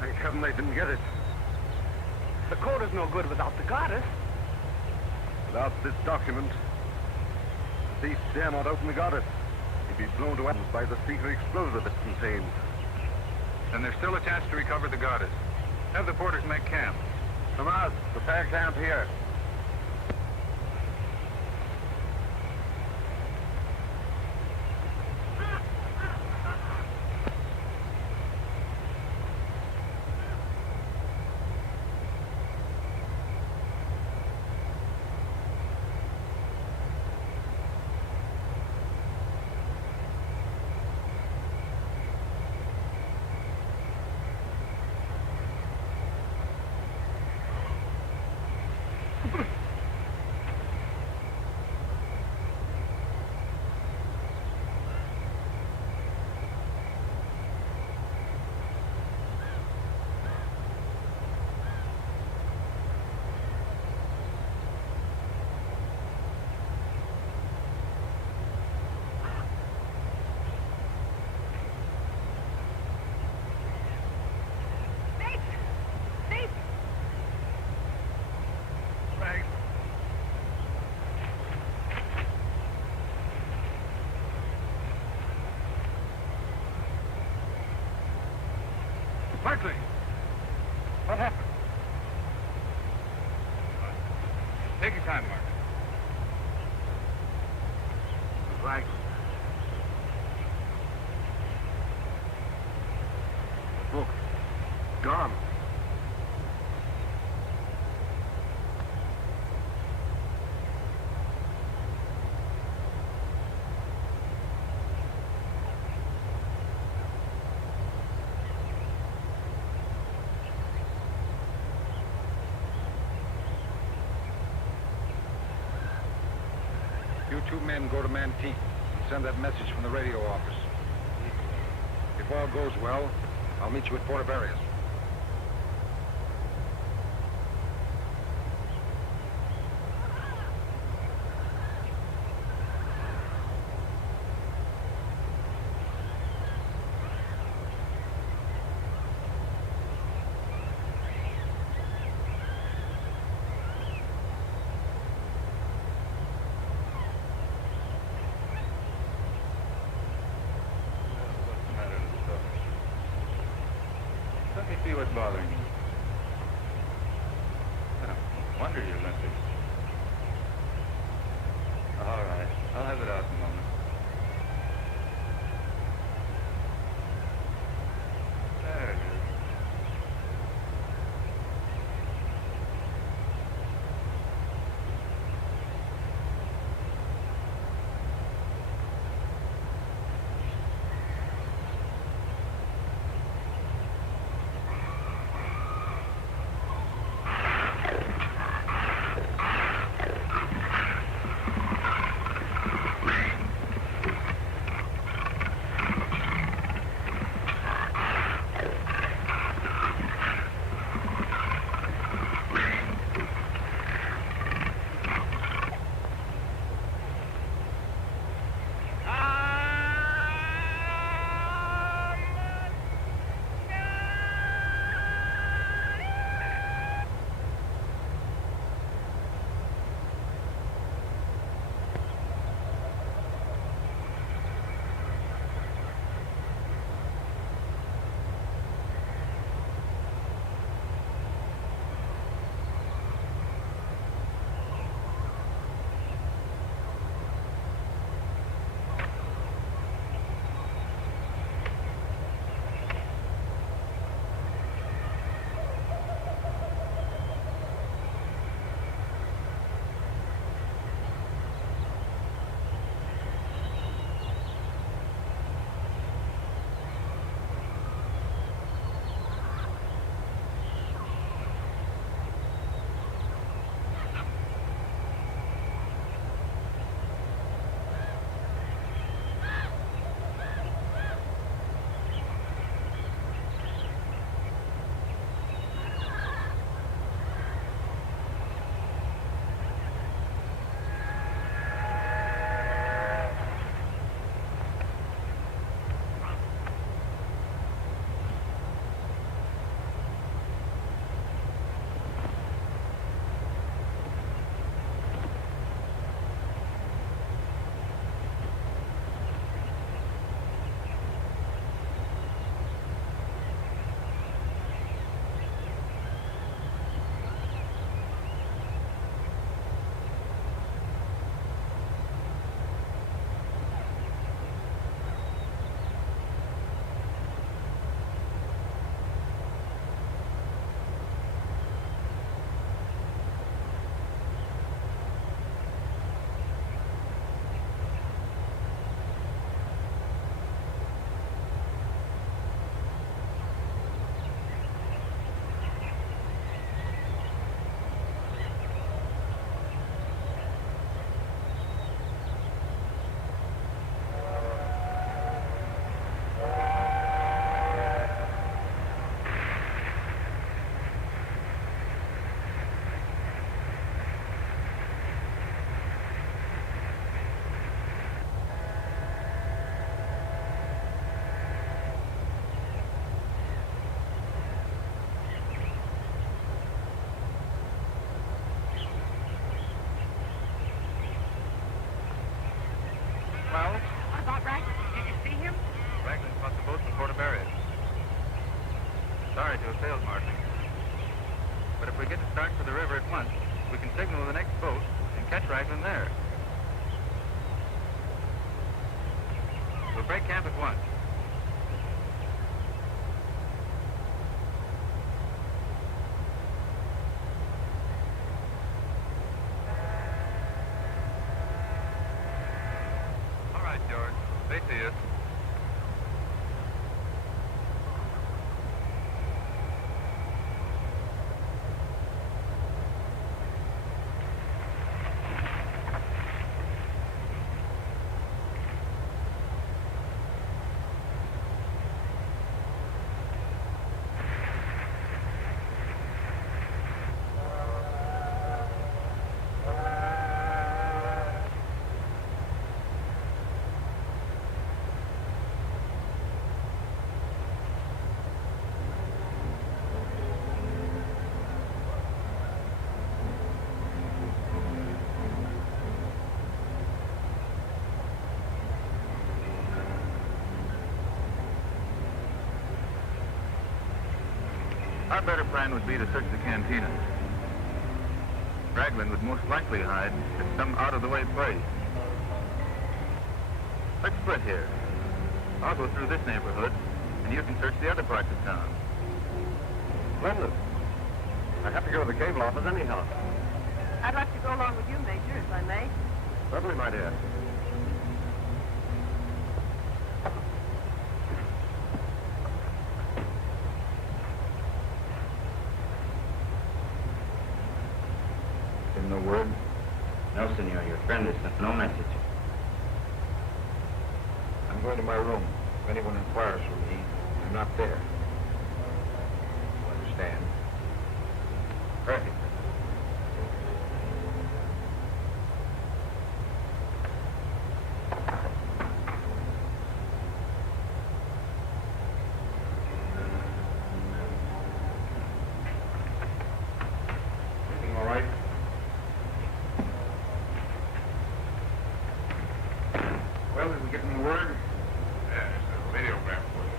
Thank heaven they didn't get it. The code is no good without the goddess. Without this document, the thief dare not open the goddess. He'd be blown to atoms by the secret explosive it contains. And there's still a chance to recover the goddess. Have the porters make camp. Tomas, prepare camp here. Martley! What happened? Take your time, Mark. Right. Look. Gone. You two men go to Mantique and send that message from the radio office. If all goes well, I'll meet you at Port Avarias. Let me see what's bothering you. I wonder you're limping. All right, I'll have it out in a moment. There it is. to a sails marshalling. But if we get to start for the river at once, we can signal the next boat and catch Raglan there. We'll break camp at once. All right, George. They see us. Our better plan would be to search the cantinas. Raglan would most likely hide in some out-of-the-way place. Let's split here. I'll go through this neighborhood, and you can search the other parts of town. Splendid. I have to go to the cable office anyhow. I'd like to go along with you, Major, if I may. Certainly, my dear. No word? No, senor. Your friend has sent no message. I'm going to my room. If anyone inquires for me, I'm not there. You understand? Perfect. Everything all right? Well, did we get any word? Yeah, there's a radiogram for you.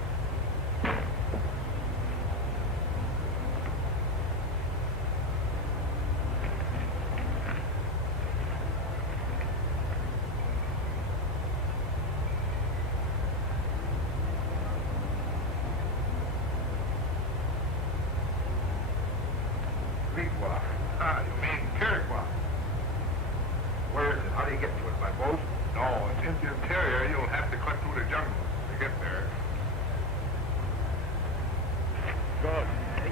Greekwa. Ah, you mean Kirikwa. Where is it? How do you get to it? By boat? No, it's in the interior. You'll have to cut through the jungle to get there. Good.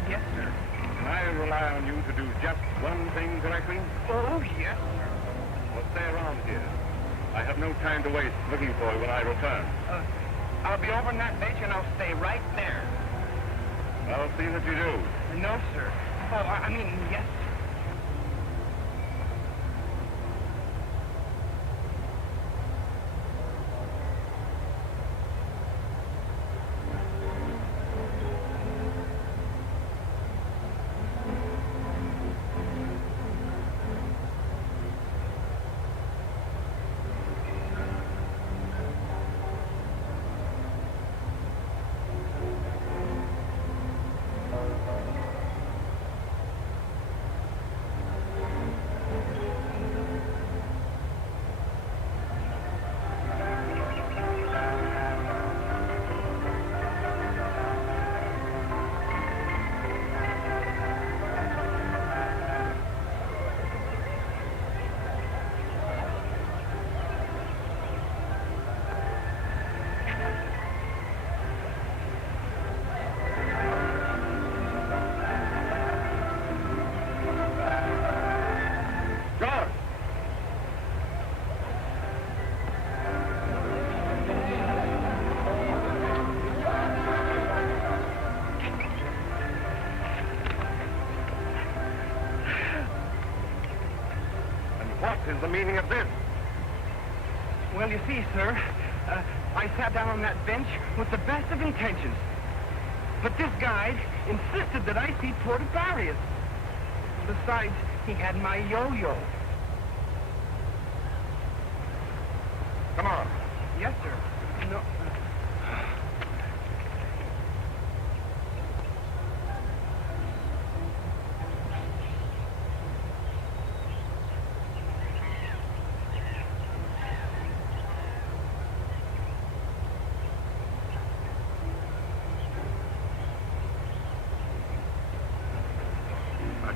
Yes, sir. Can I rely on you to do just one thing correctly? Oh, yes, sir. Well, stay around here. I have no time to waste looking for you when I return. I'll be over on that bench and I'll stay right there. I'll see that you do. No, sir. Oh, I mean, yes, sir. What is the meaning of this? Well, you see, sir, I sat down on that bench with the best of intentions. But this guide insisted that I see Portobarius. Besides, he had my yo-yo. Come on. Yes, sir. No.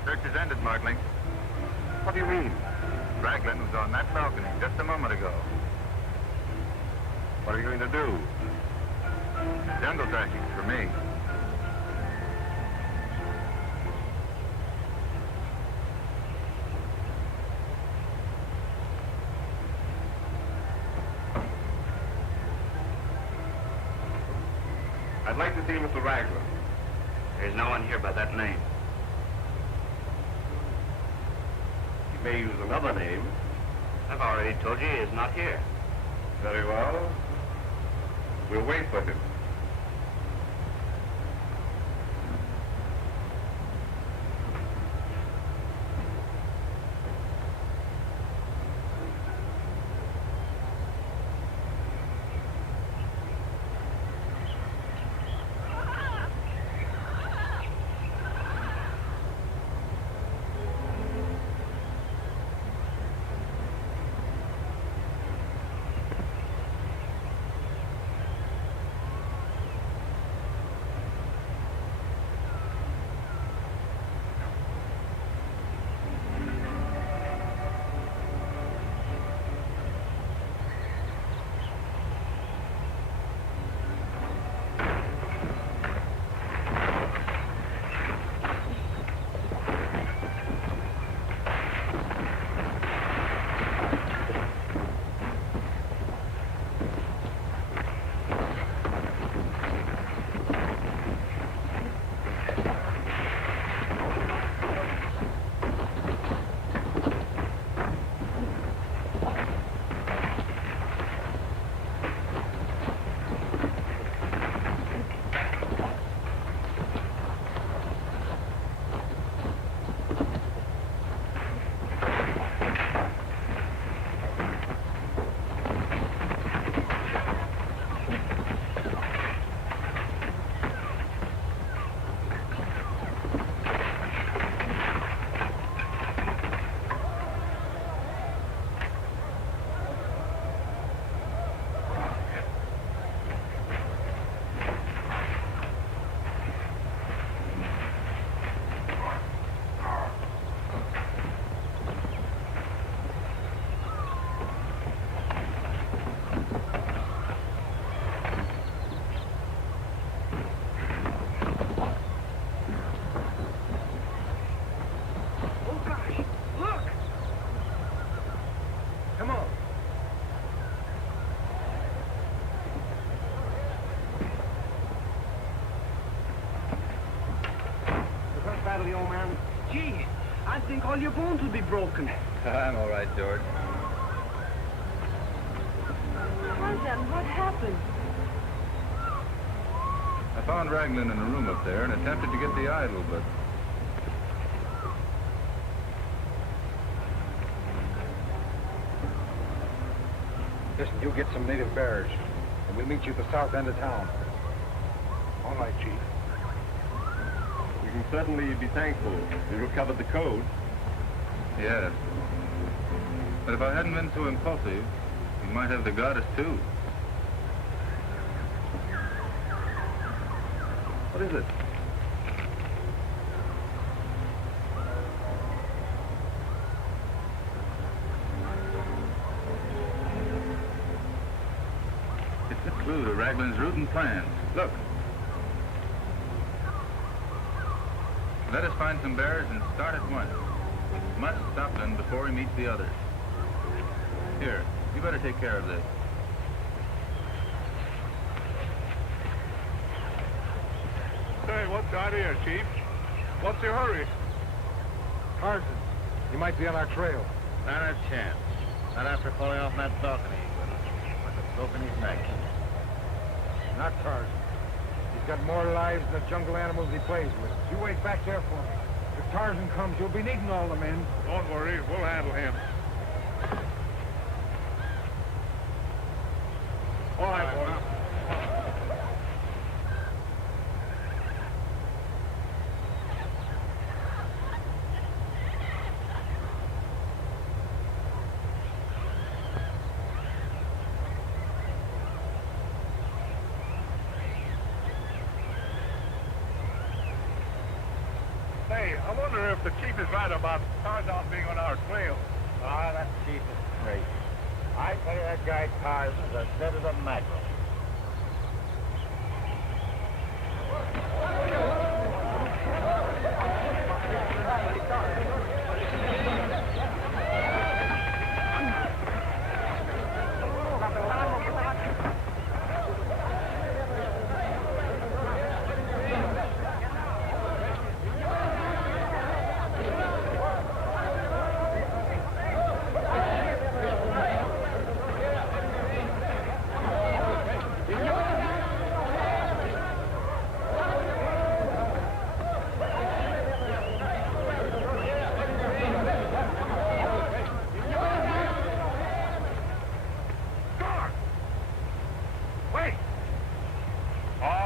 Search is ended, Martling. What do you mean? Raglan was on that balcony just a moment ago. What are you going to do? Jungle tracking for me. I'd like to see Mr. Raglan. There's no one here by that name. He may use another name. I've already told you he is not here. Very well. We'll wait for him. Badly, old man. Gee, I think all your bones would be broken. I'm all right, George. Tarzan, what happened? I found Raglan in a room up there and attempted to get the idol, but... Listen, you get some native bearers, and we'll meet you at the south end of town. All right, Chief. We can certainly be thankful we recovered the code. Yes. But if I hadn't been so impulsive, you might have the goddess too. What is it? It's a clue to Raglan's route and plans. Look. Let us find some bearers and start at once. We must stop them before he meets the others. Here, you better take care of this. Say, what's the idea, Chief? What's your hurry? Tarzan, he might be on our trail. Not a chance. Not after falling off that balcony. Like a broken his neck. Not Tarzan. He's got more lives than the jungle animals he plays with. You wait back there for me. If Tarzan comes, you'll be needing all the men. Don't worry, we'll handle him. All right, boys. Hey, I wonder if the chief is right about cars not being on our trail. Ah, that chief is crazy. I tell you, that guy Tarzan's as dead as a mackerel.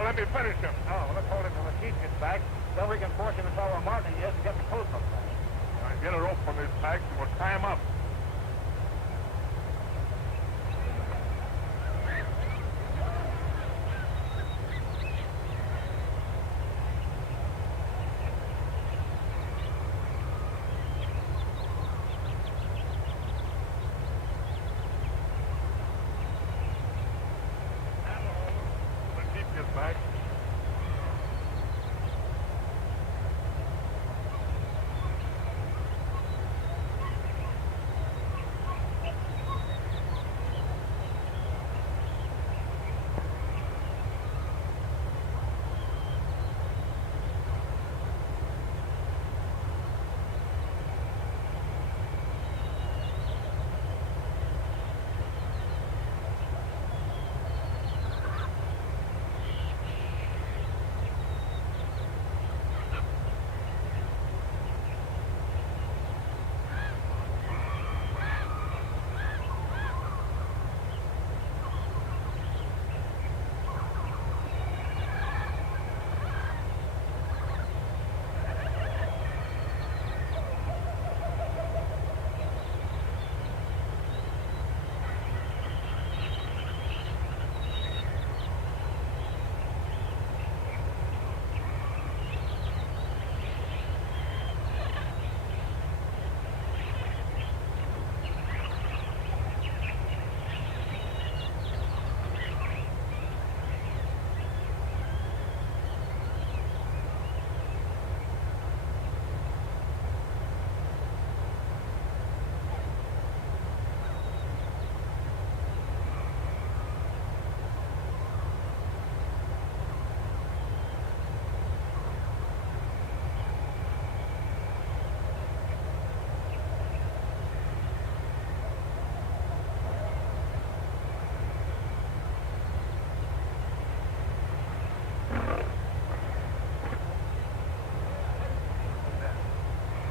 Let me finish him. Oh, well, let's hold him till the chief gets back. Then we can force him to tell where Martin is and get the post hook back. Get a rope from his pack and we'll tie him up. Back.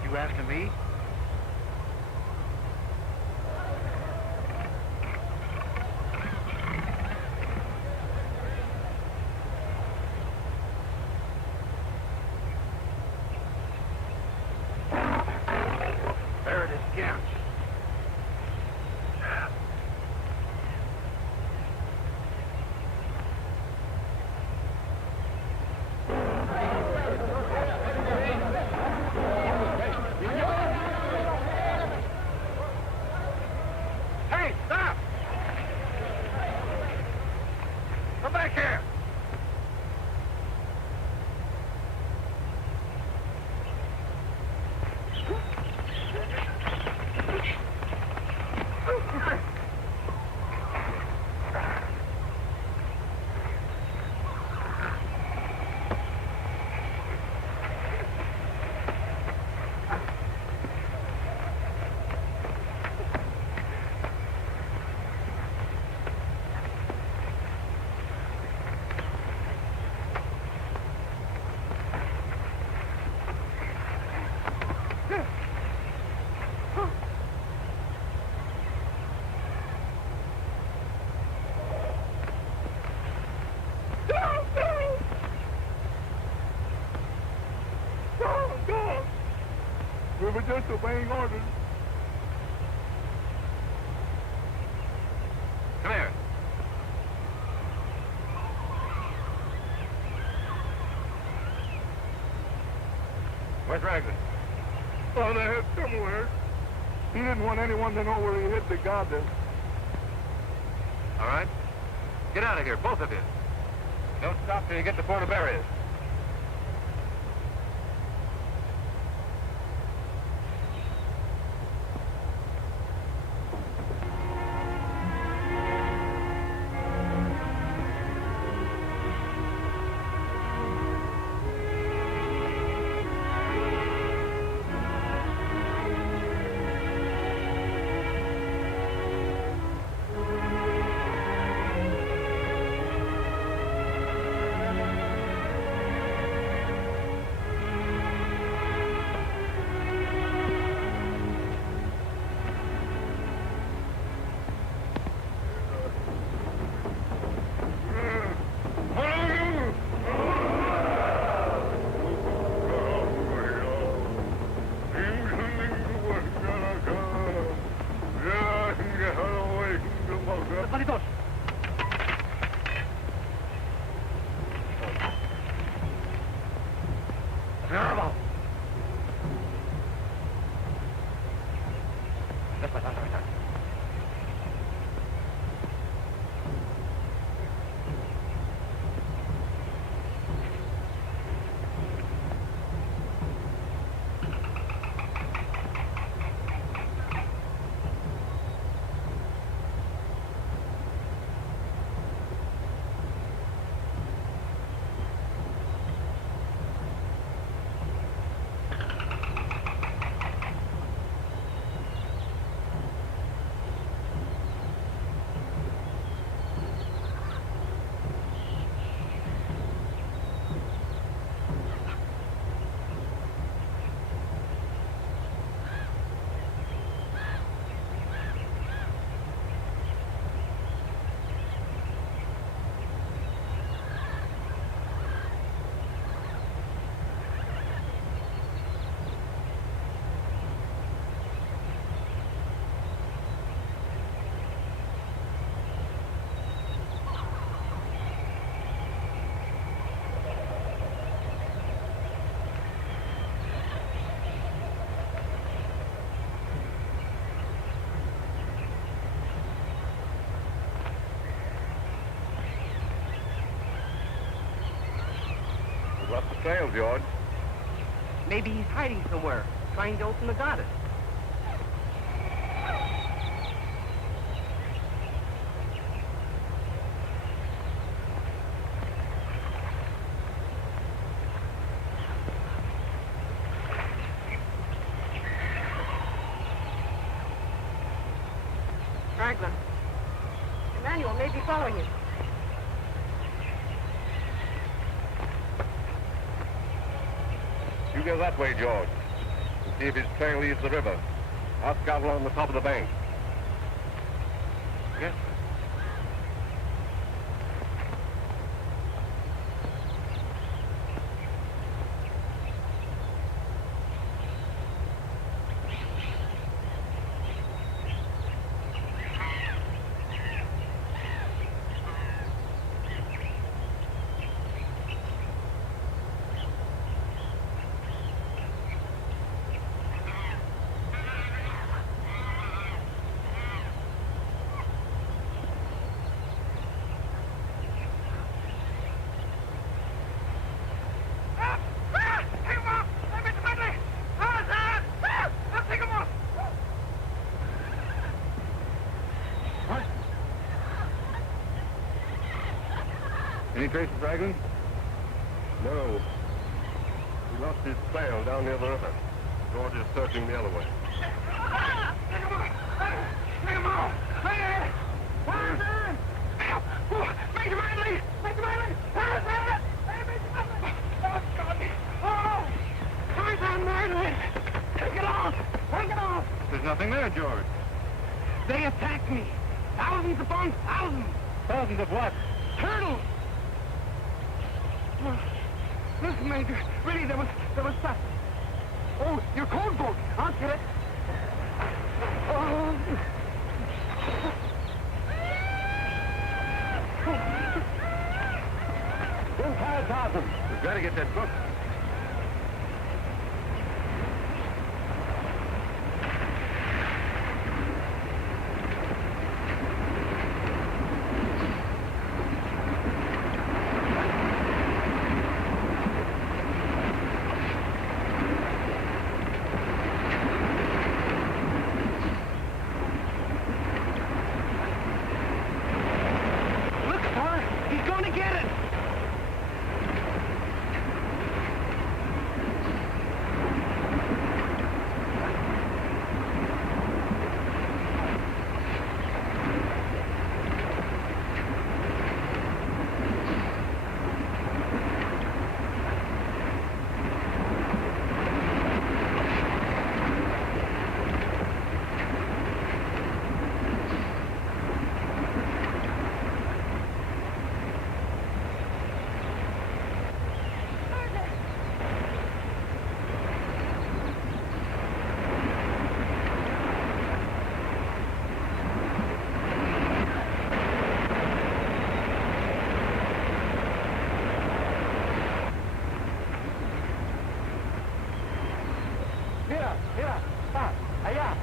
You asking me? There it is, again. Hey, stop! Come back here! We were just obeying orders. Come here. Where's Rankin? On the head somewhere. He didn't want anyone to know where he hid the goddess. All right. Get out of here, both of you. Don't stop till you get to Puerto Barrios. Lost the trail, George. Maybe he's hiding somewhere, trying to open the goddess. Franklin. Emmanuel may be following you. You go that way, George. And see if his trail leaves the river. I'll scout along the top of the bank. Yes, sir. Any traces, Rankin? No. He lost his trail down near the river. George is searching the other way. Major Miley! Major Miley! Tarzan Miley! Take it off! Take it off! There's nothing there, George. They attacked me. Thousands upon thousands. Thousands of what? Turtles! Listen, Major, really, there was stuff. Oh, your cold boat. I'll get it. Oh. We've got to get that book. Mira, está, allá.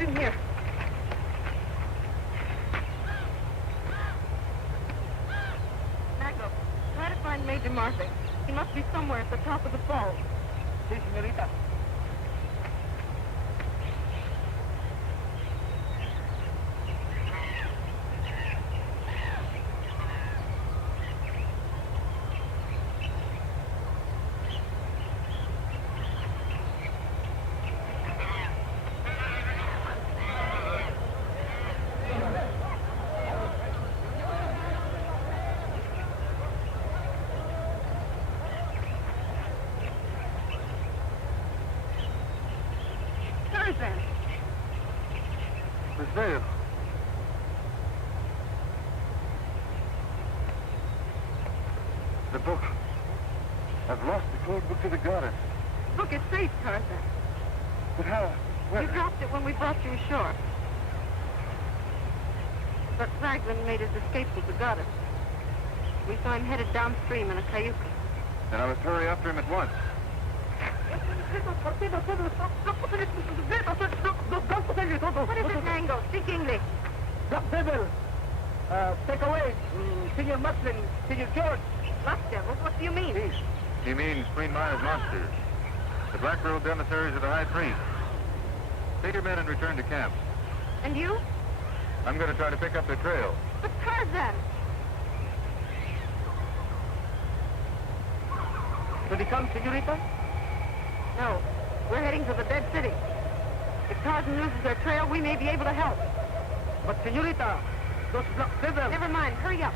In here. Magno, try to find Major Martha. He must be somewhere at the top of the falls. Sí, señorita. Tarzan! Miss Vale. The book. I've lost the code book to the goddess. Look, it's safe, Tarzan. But how? Where? You dropped it when we brought you ashore. But Raglan made his escape with the goddess. We saw him headed downstream in a cayuca. And I must hurry after him at once. What is it, Mango? Speak English. Take away, Senor Muslin, Senor George. Lost devils? What do you mean? He means Queen Maya's monsters. The Black Robe emissaries of the High Priest. Take your men and return to camp. And you? I'm going to try to pick up their trail. But Tarzan! Did he come, señorita? No. We're heading to the dead city. If Tarzan loses their trail, we may be able to help. But, señorita, those black devils... Never mind. Hurry up.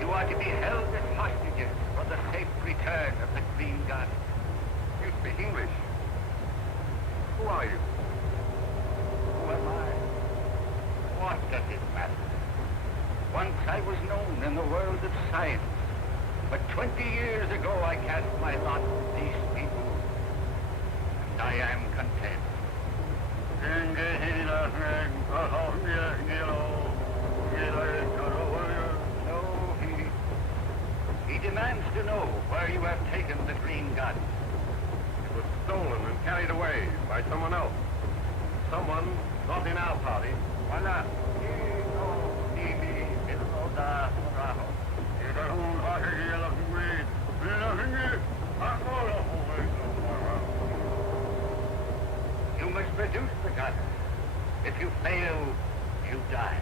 You are to be held as hostages for the safe return of the Green God. You speak English. Who are you? Who am I? What does it matter? Once I was known in the world of science, but 20 years ago I cast my lot with these people, and I am content. No, he demands to know where you have taken the Green God. It was stolen and carried away by someone else. Someone not in our party. Why not? You must produce the God. If you fail, you die.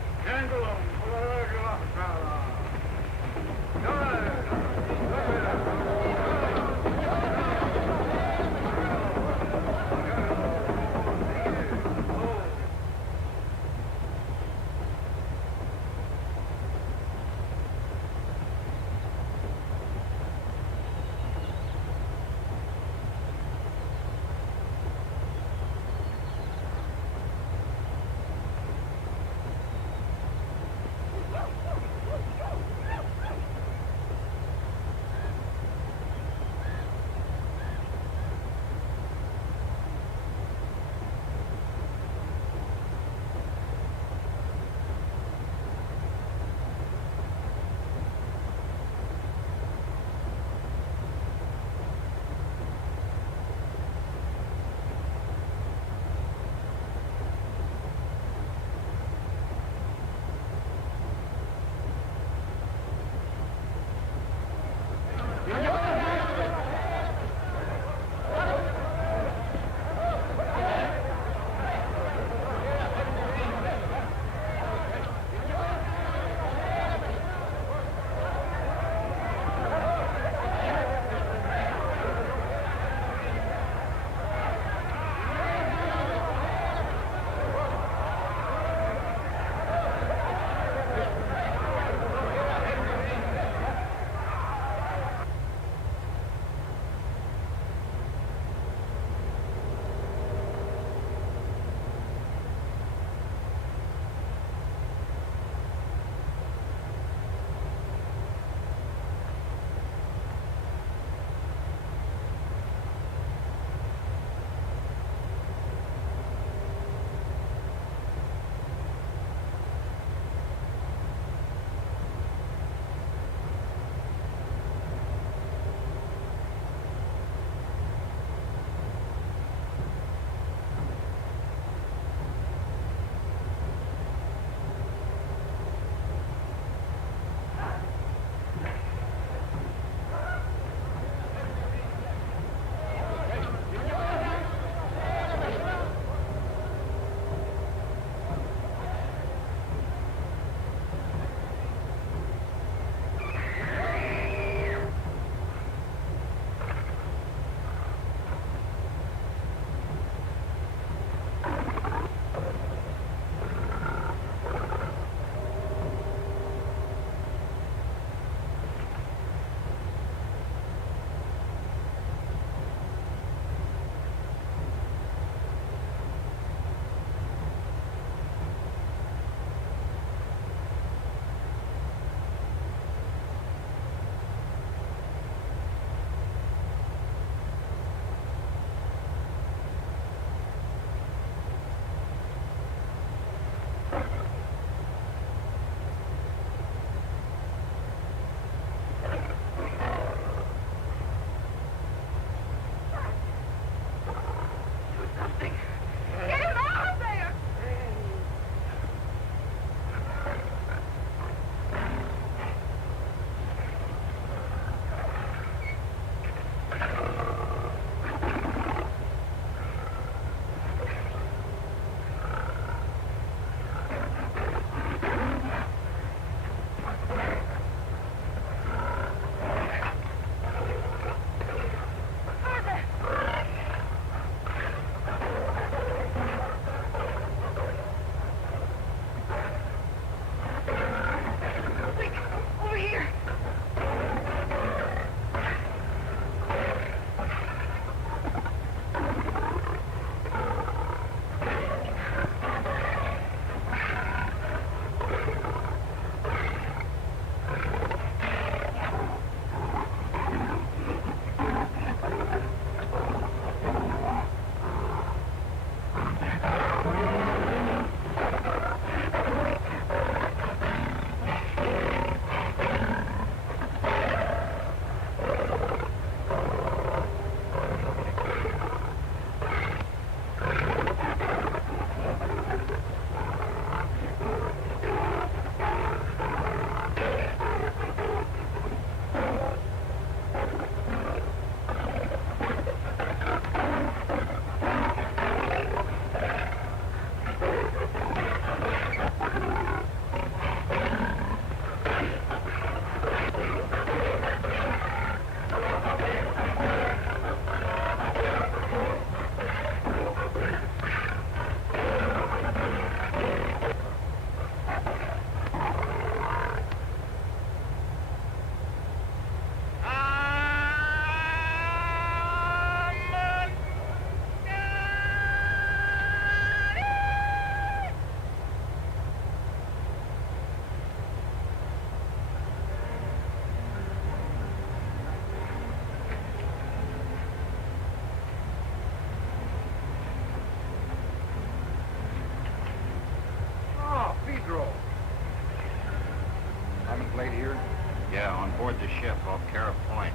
aboard the ship off Carib Point.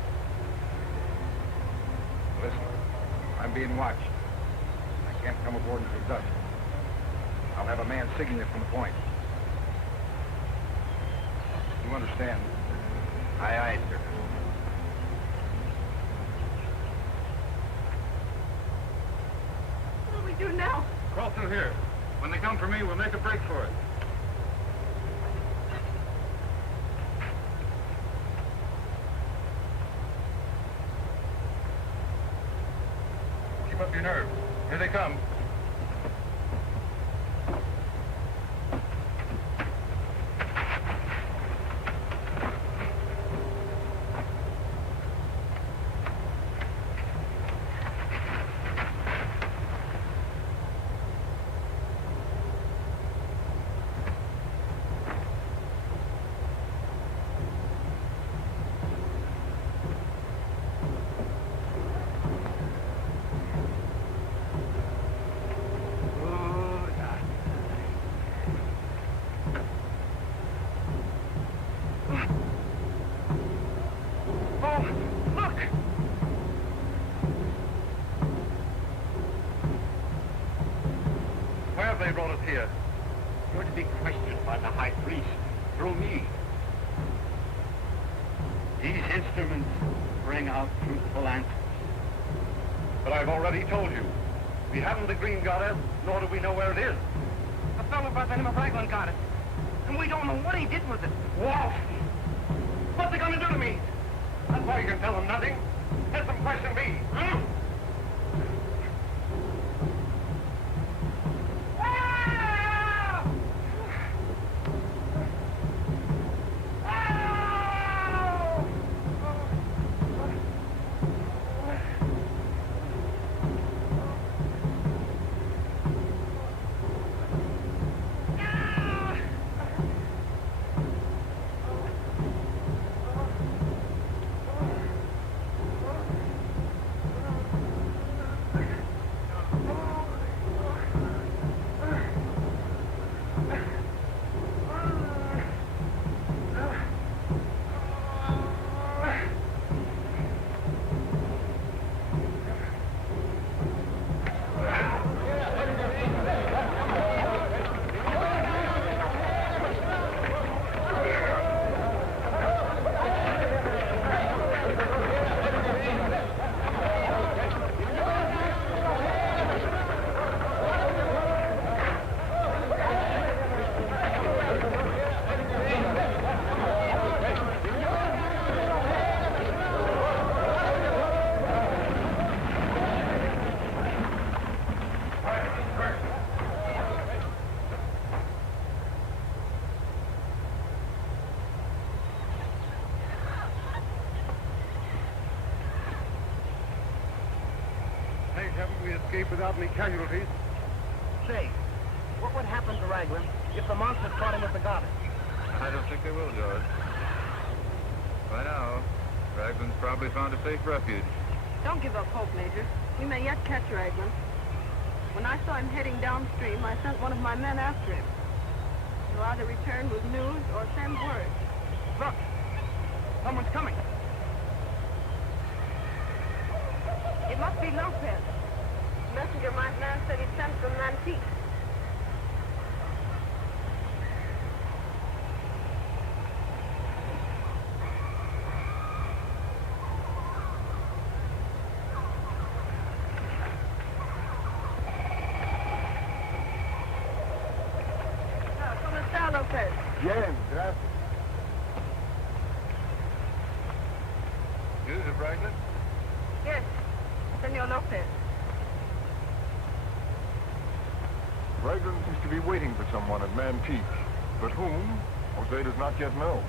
Listen, I'm being watched. I can't come aboard until dusk. I'll have a man sigging it from the point. You understand? Aye, aye, sir. What do we do now? Crawl through here. When they come for me, we'll make a break for it. Keep up your nerve. Here they come. They brought us here. You're to be questioned by the High Priest through me. These instruments bring out truthful answers. But I've already told you. We haven't the green goddess, nor do we know where it is. A fellow by the name of Raglan got it. And we don't know what he did with it. Wolf! What's they gonna do to me? That's why you can tell them nothing. Let them question me. Haven't we escaped without any casualties? Say, what would happen to Raglan if the monsters caught him with the goddess? I don't think they will, George. By now, Raglan's probably found a safe refuge. Don't give up hope, Major. We may yet catch Raglan. When I saw him heading downstream, I sent one of my men after him. He'll either return with news or send word. Look, someone's coming. It must be Lopez. The messenger my man said he sent from Nantique. ¿Cómo está, Lopez? Bien, gracias. News of Raglan? Yes, Senor Lopez. Raglan seems to be waiting for someone at Mantique, but whom, Jose does not yet know.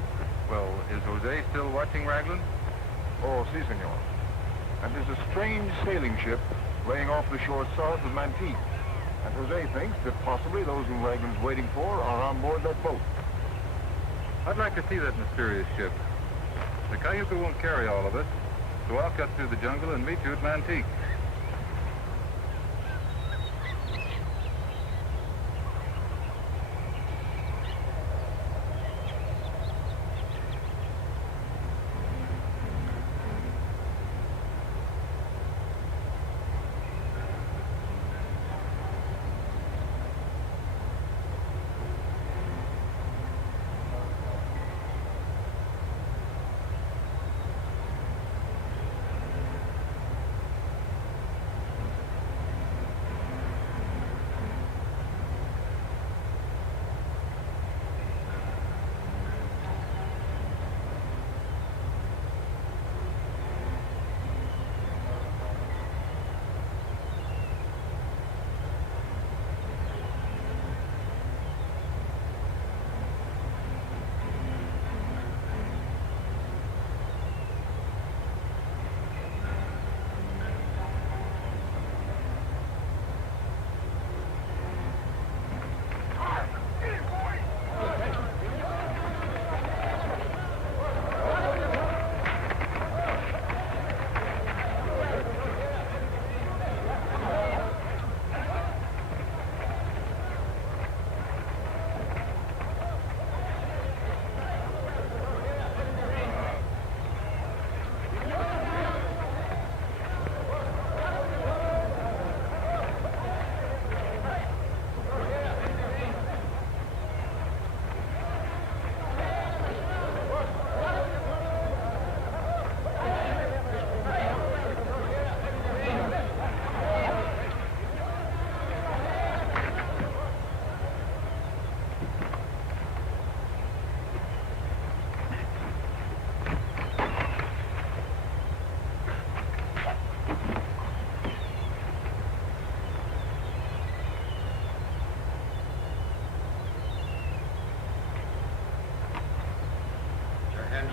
Well, is Jose still watching Raglan? Oh, si, senor. And there's a strange sailing ship laying off the shore south of Mantique. And Jose thinks that possibly those whom Raglan's waiting for are on board that boat. I'd like to see that mysterious ship. The Cayuga won't carry all of us, so I'll cut through the jungle and meet you at Mantique.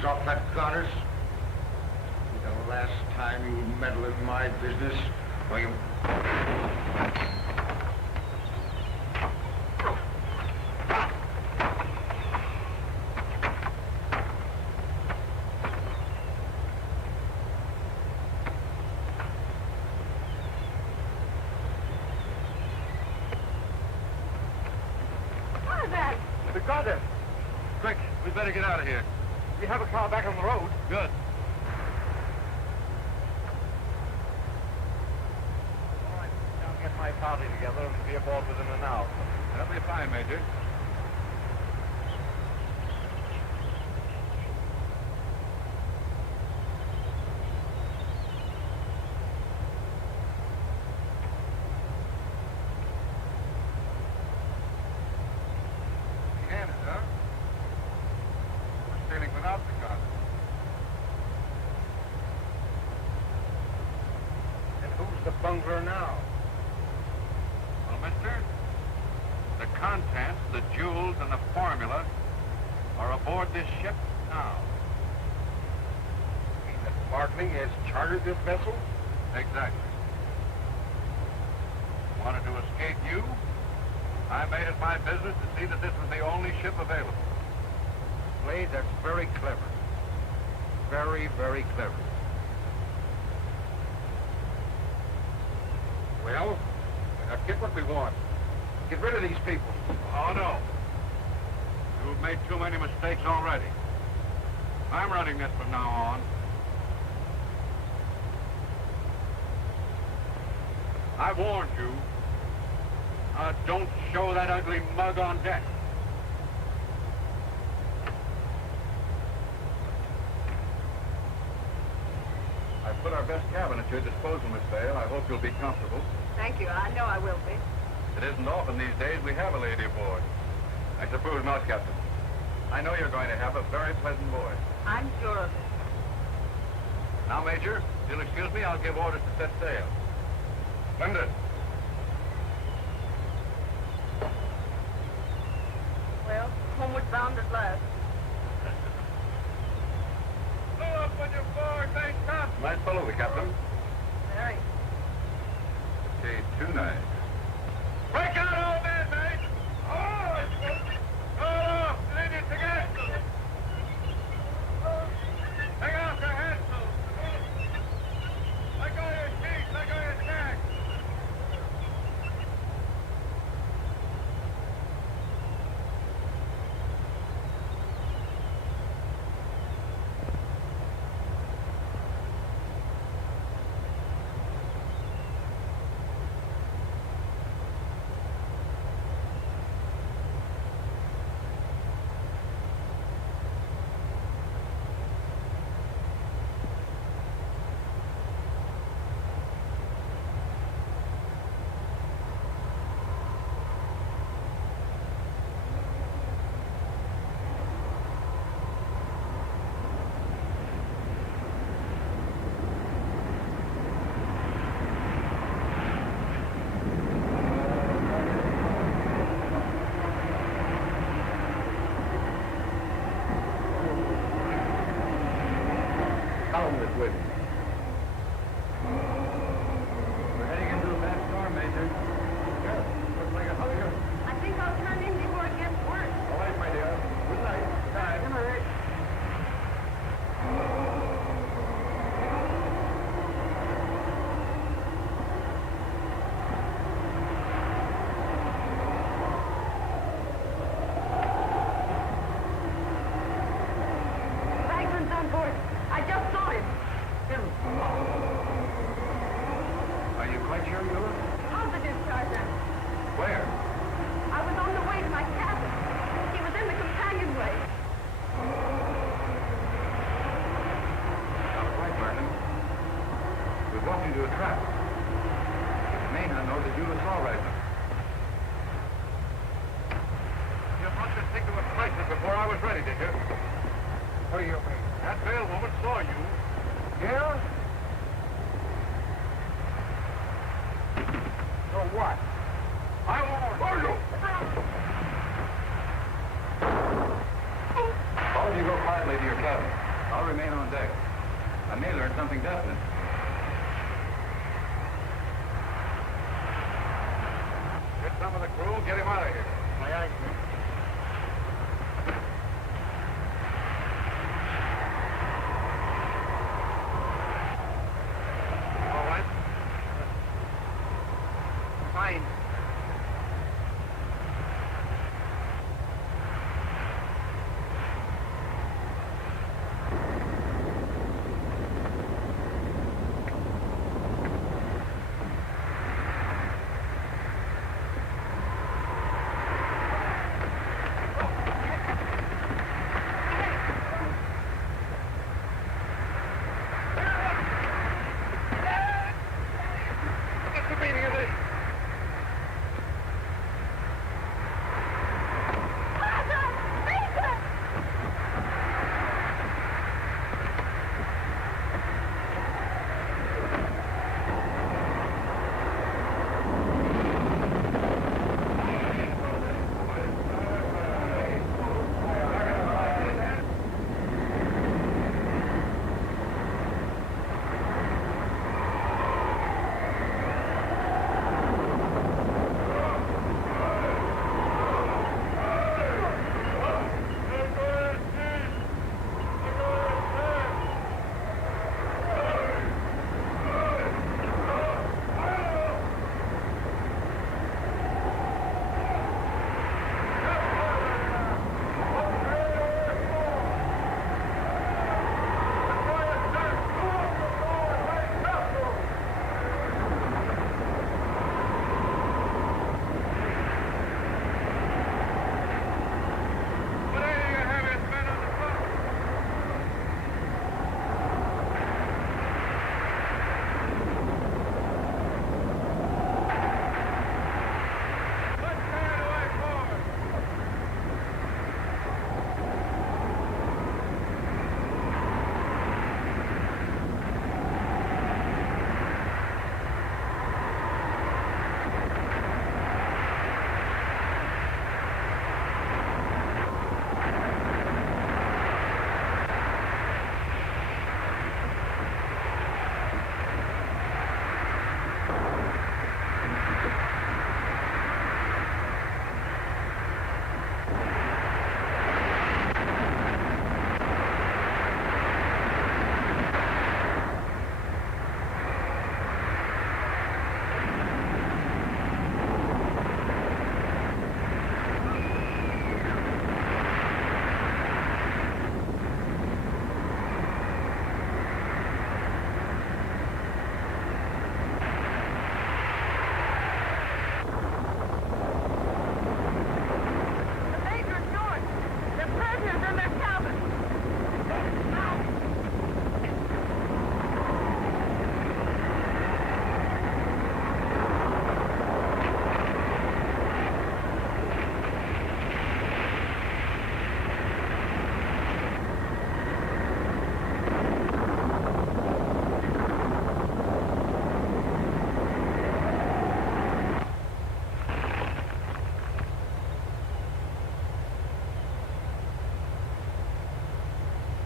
hands off that goddess. The last time you meddle in my business, or you... The goddess! Quick, we better get out of here. We have a car back on the road. Good. All right, I'll get my party together and be aboard within an hour. That'll be fine, Major. Bungler now. Well, mister, the contents, the jewels, and the formula are aboard this ship now. You mean that Martley has chartered this vessel? Exactly. Wanted to escape you? I made it my business to see that this was the only ship available. Slade, that's very clever. Very, very clever. Well, get what we want. Get rid of these people. Oh, no. You've made too many mistakes already. I'm running this from now on. I warned you. Don't show that ugly mug on deck. I put our best cabin at your disposal, Miss Vale. I hope you'll be comfortable. Thank you. I know I will be. It isn't often these days we have a lady aboard. I suppose not, Captain. I know you're going to have a very pleasant voyage. I'm sure of it. Now, Major, if you'll excuse me, I'll give orders to set sail. Splendid. Well, homeward bound at last. Blow up when you're board, mate, stop! Nice fellow, the captain. Very. Okay, too nice. Break out, old man, mate! Oh! Roll off! Ladies again! Take off your heads! Let go of your sheets! Let go of your tack! Why don't you go quietly to your cabin? I'll remain on deck. I may learn something definite. Get some of the crew, get him out of here. Aye, aye, sir. All right? Fine. What's the meaning of this?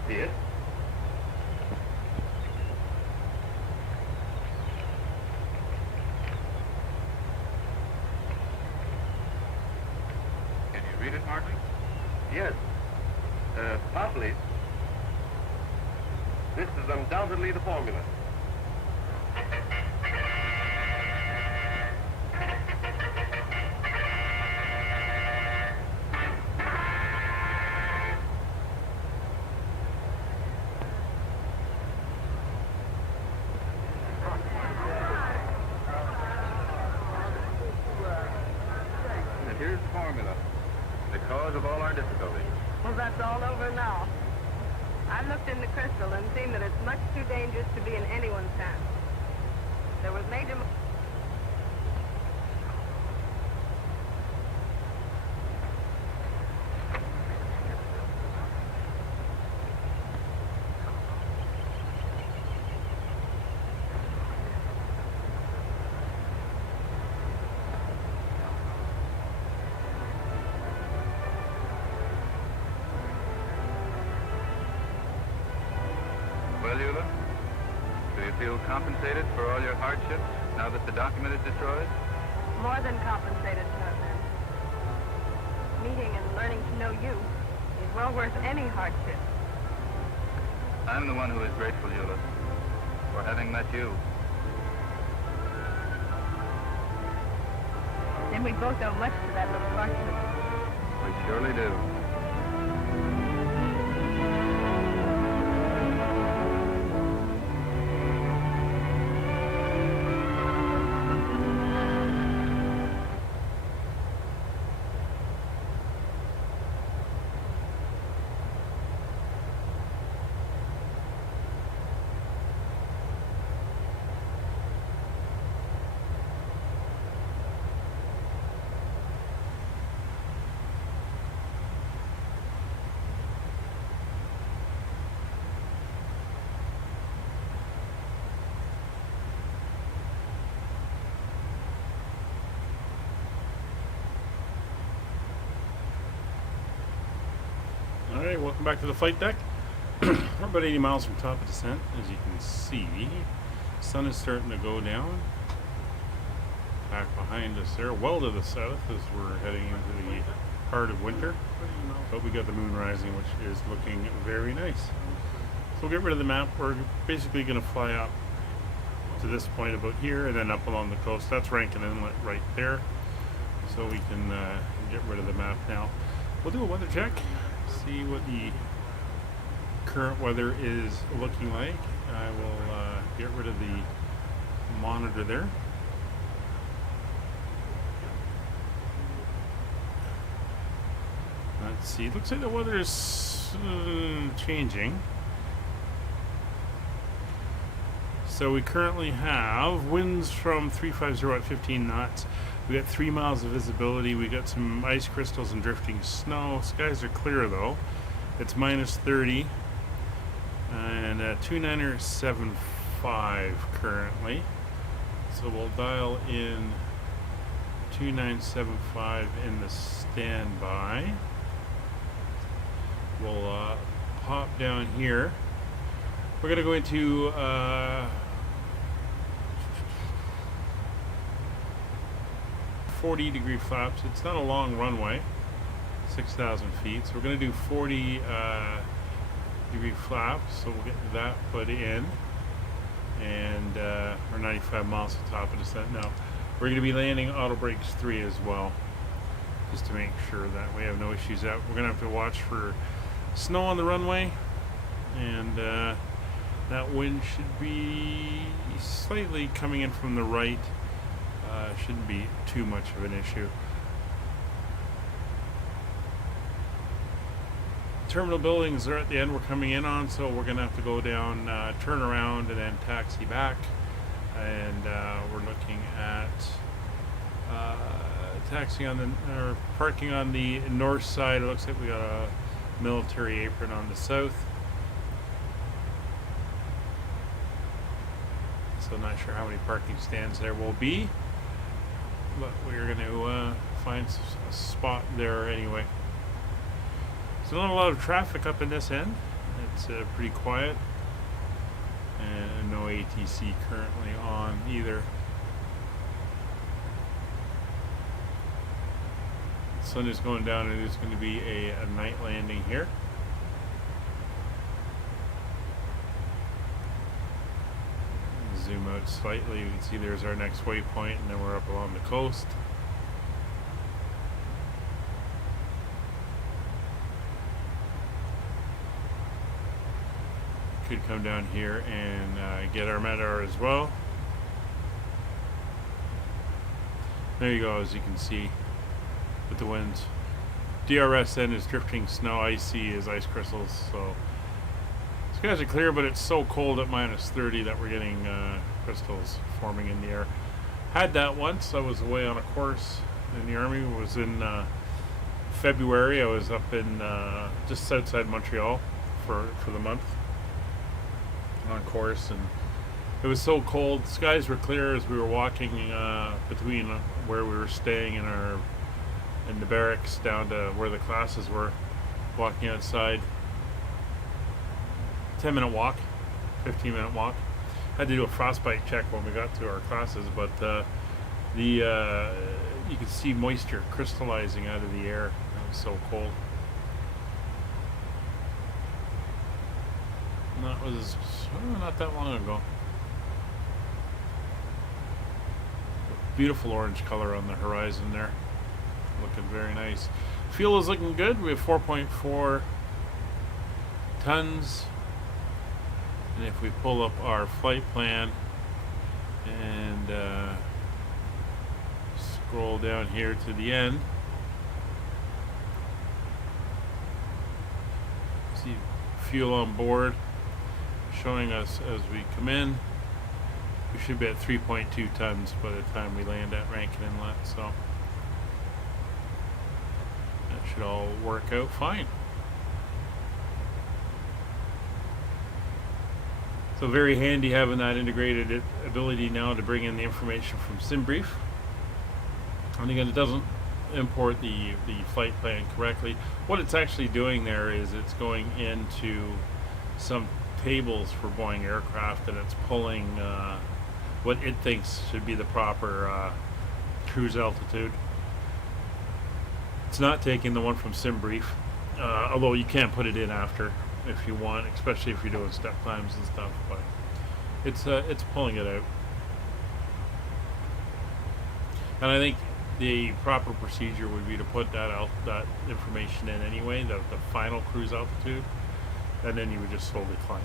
Yes? Can you read it, Martin? Yes. Partly. This is undoubtedly the formula. And here's the formula. The cause of all our difficulties. Well, that's all over now. I looked in the crystal and seen that it's much too dangerous to be in anyone's hands. There was major... feel compensated for all your hardships now that the document is destroyed? More than compensated, Tarzan. Meeting and learning to know you is well worth any hardship. I'm the one who is grateful, Eula, for having met you. Then we both owe much to that little parchment. We surely do. Alright, welcome back to the flight deck. We're about 80 miles from top of descent, as you can see. Sun is starting to go down. Back behind us there, well to the south as we're heading into the heart of winter. But we got the moon rising, which is looking very nice. So we'll get rid of the map. We're basically going to fly up to this point about here and then up along the coast. That's Rankin Inlet right there. So we can get rid of the map now. We'll do a weather check. See what the current weather is looking like. I will get rid of the monitor there. Let's see. Looks like the weather is changing. So we currently have winds from 350 at 15 knots. We got 3 miles of visibility. We got some ice crystals and drifting snow. Skies are clear though. It's minus 30 and 2975 currently. So we'll dial in 2975 in the standby. We'll pop down here. We're gonna go into 40-degree flaps. It's not a long runway, 6,000 feet. So we're going to do 40-degree flaps. So we'll get that put in, and we're 95 miles to top of descent now. We're going to be landing auto brakes 3 as well, just to make sure that we have no issues out. We're going to have to watch for snow on the runway, and that wind should be slightly coming in from the right. Shouldn't be too much of an issue. Terminal buildings are at the end we're coming in on, so we're going to have to go down, turn around, and then taxi back. And we're looking at taxiing on the, or parking on the north side. It looks like we got a military apron on the south. So not sure how many parking stands there will be, but we're going to find a spot there anyway. So not a lot of traffic up in this end. It's pretty quiet, and no ATC currently on either. The sun is going down, and it's going to be a night landing here. Zoom out slightly. You can see there's our next waypoint, and then we're up along the coast. Could come down here and get our MEDAR as well. There you go, as you can see with the winds. DRSN is drifting snow, icy is ice crystals, so skies are clear, but it's so cold at minus 30 that we're getting crystals forming in the air. Had that once. I was away on a course in the Army. It was in February. I was up in just outside Montreal for the month on course, and it was so cold. Skies were clear as we were walking between where we were staying in the barracks down to where the classes were, walking outside. 10-minute walk, 15-minute walk. Had to do a frostbite check when we got to our classes, but you could see moisture crystallizing out of the air. It was so cold. And that was not that long ago. Beautiful orange color on the horizon there. Looking very nice. Fuel is looking good. We have 4.4 tons. And if we pull up our flight plan and scroll down here to the end, see fuel on board showing us as we come in. We should be at 3.2 tons by the time we land at Rankin Inlet, so that should all work out fine. So very handy having that integrated ability now to bring in the information from SimBrief. And again, it doesn't import the flight plan correctly. What it's actually doing there is it's going into some tables for Boeing aircraft, and it's pulling what it thinks should be the proper cruise altitude. It's not taking the one from SimBrief, although you can put it in after if you want, especially if you're doing step climbs and stuff. But it's pulling it out, and I think the proper procedure would be to put that information in anyway, the final cruise altitude, and then you would just slowly climb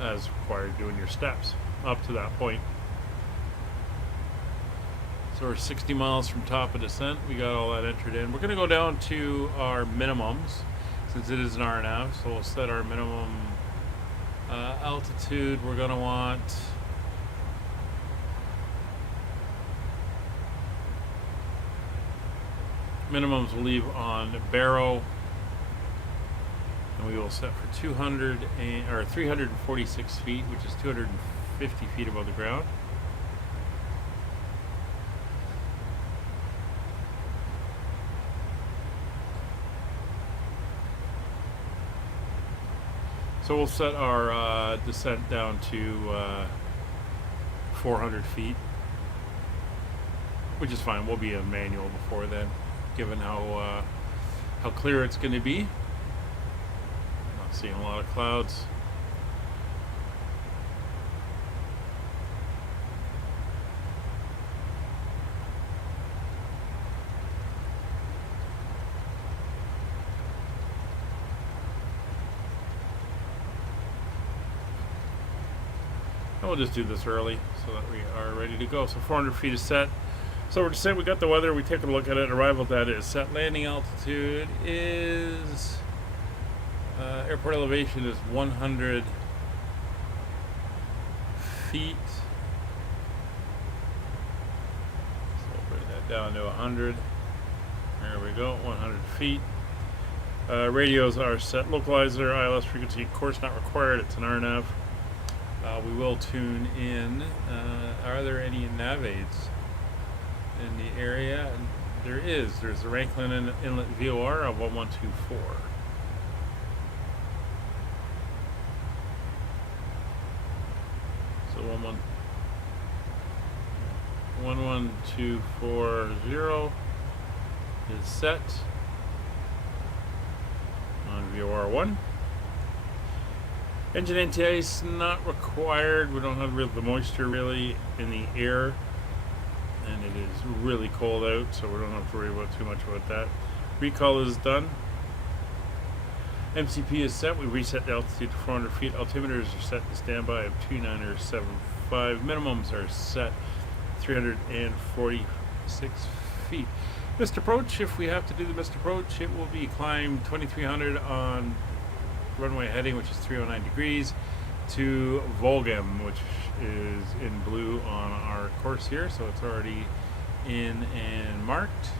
as required, doing your steps up to that point. So we're 60 miles from top of descent. We got all that entered in. We're going to go down to our minimums since it is an RNAV. So we'll set our minimum altitude. We're going to want minimums we'll leave on Barrow, and we will set for 346 feet, which is 250 feet above the ground. So we'll set our descent down to 400 feet, which is fine. We'll be in manual before then, given how clear it's going to be. Not seeing a lot of clouds. And we'll just do this early so that we are ready to go. So 400 feet is set. So we're just saying we got the weather. We take a look at it. Arrival data is set. Landing altitude is airport elevation is 100 feet. So we'll bring that down to 100. There we go, 100 feet. Radios are set. Localizer, ILS frequency, course not required. It's an RNAV. We will tune in. Are there any nav aids in the area? And there is. There's the Rankin Inlet VOR of 1124. So 11240 is set on VOR 1. Engine anti-ice not required. We don't have the moisture really in the air, and it is really cold out, so we don't have to worry about too much about that. Recall is done. MCP is set. We reset the altitude to 400 feet. Altimeters are set to standby of 2975. Minimums are set 346 feet. Missed approach, if we have to do the missed approach, it will be climb 2300 on runway heading, which is 309 degrees, to Volgem, which is in blue on our course here, so it's already in and marked.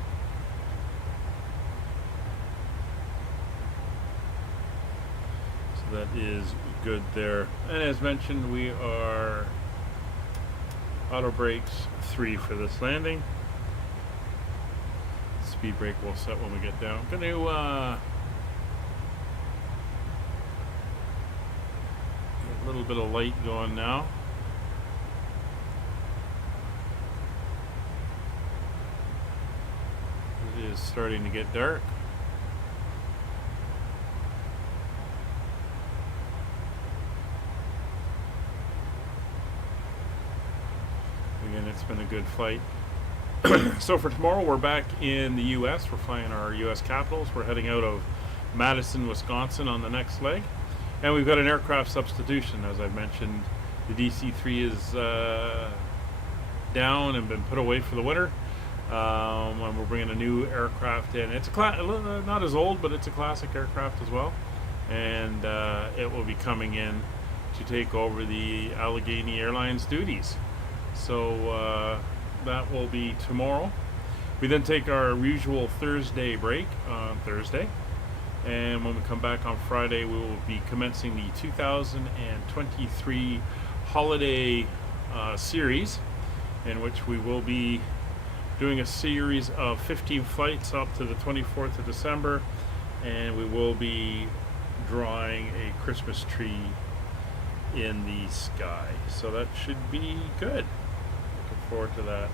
So that is good there. And as mentioned, we are auto brakes 3 for this landing. Speed brake will set when we get down. Going to a little bit of light going now. is starting to get dark. Again, it's been a good flight. So for tomorrow, we're back in the U.S. We're flying our U.S. Capitals. We're heading out of Madison, Wisconsin on the next leg. And we've got an aircraft substitution. As I've mentioned, the DC-3 is down and been put away for the winter. And we're bringing a new aircraft in. It's not as old, but it's a classic aircraft as well. And it will be coming in to take over the Allegheny Airlines duties. So that will be tomorrow. We then take our usual Thursday break on Thursday. And when we come back on Friday, we will be commencing the 2023 holiday series, in which we will be doing a series of 15 flights up to the 24th of December, and we will be drawing a Christmas tree in the sky. So that should be good. Looking forward to that.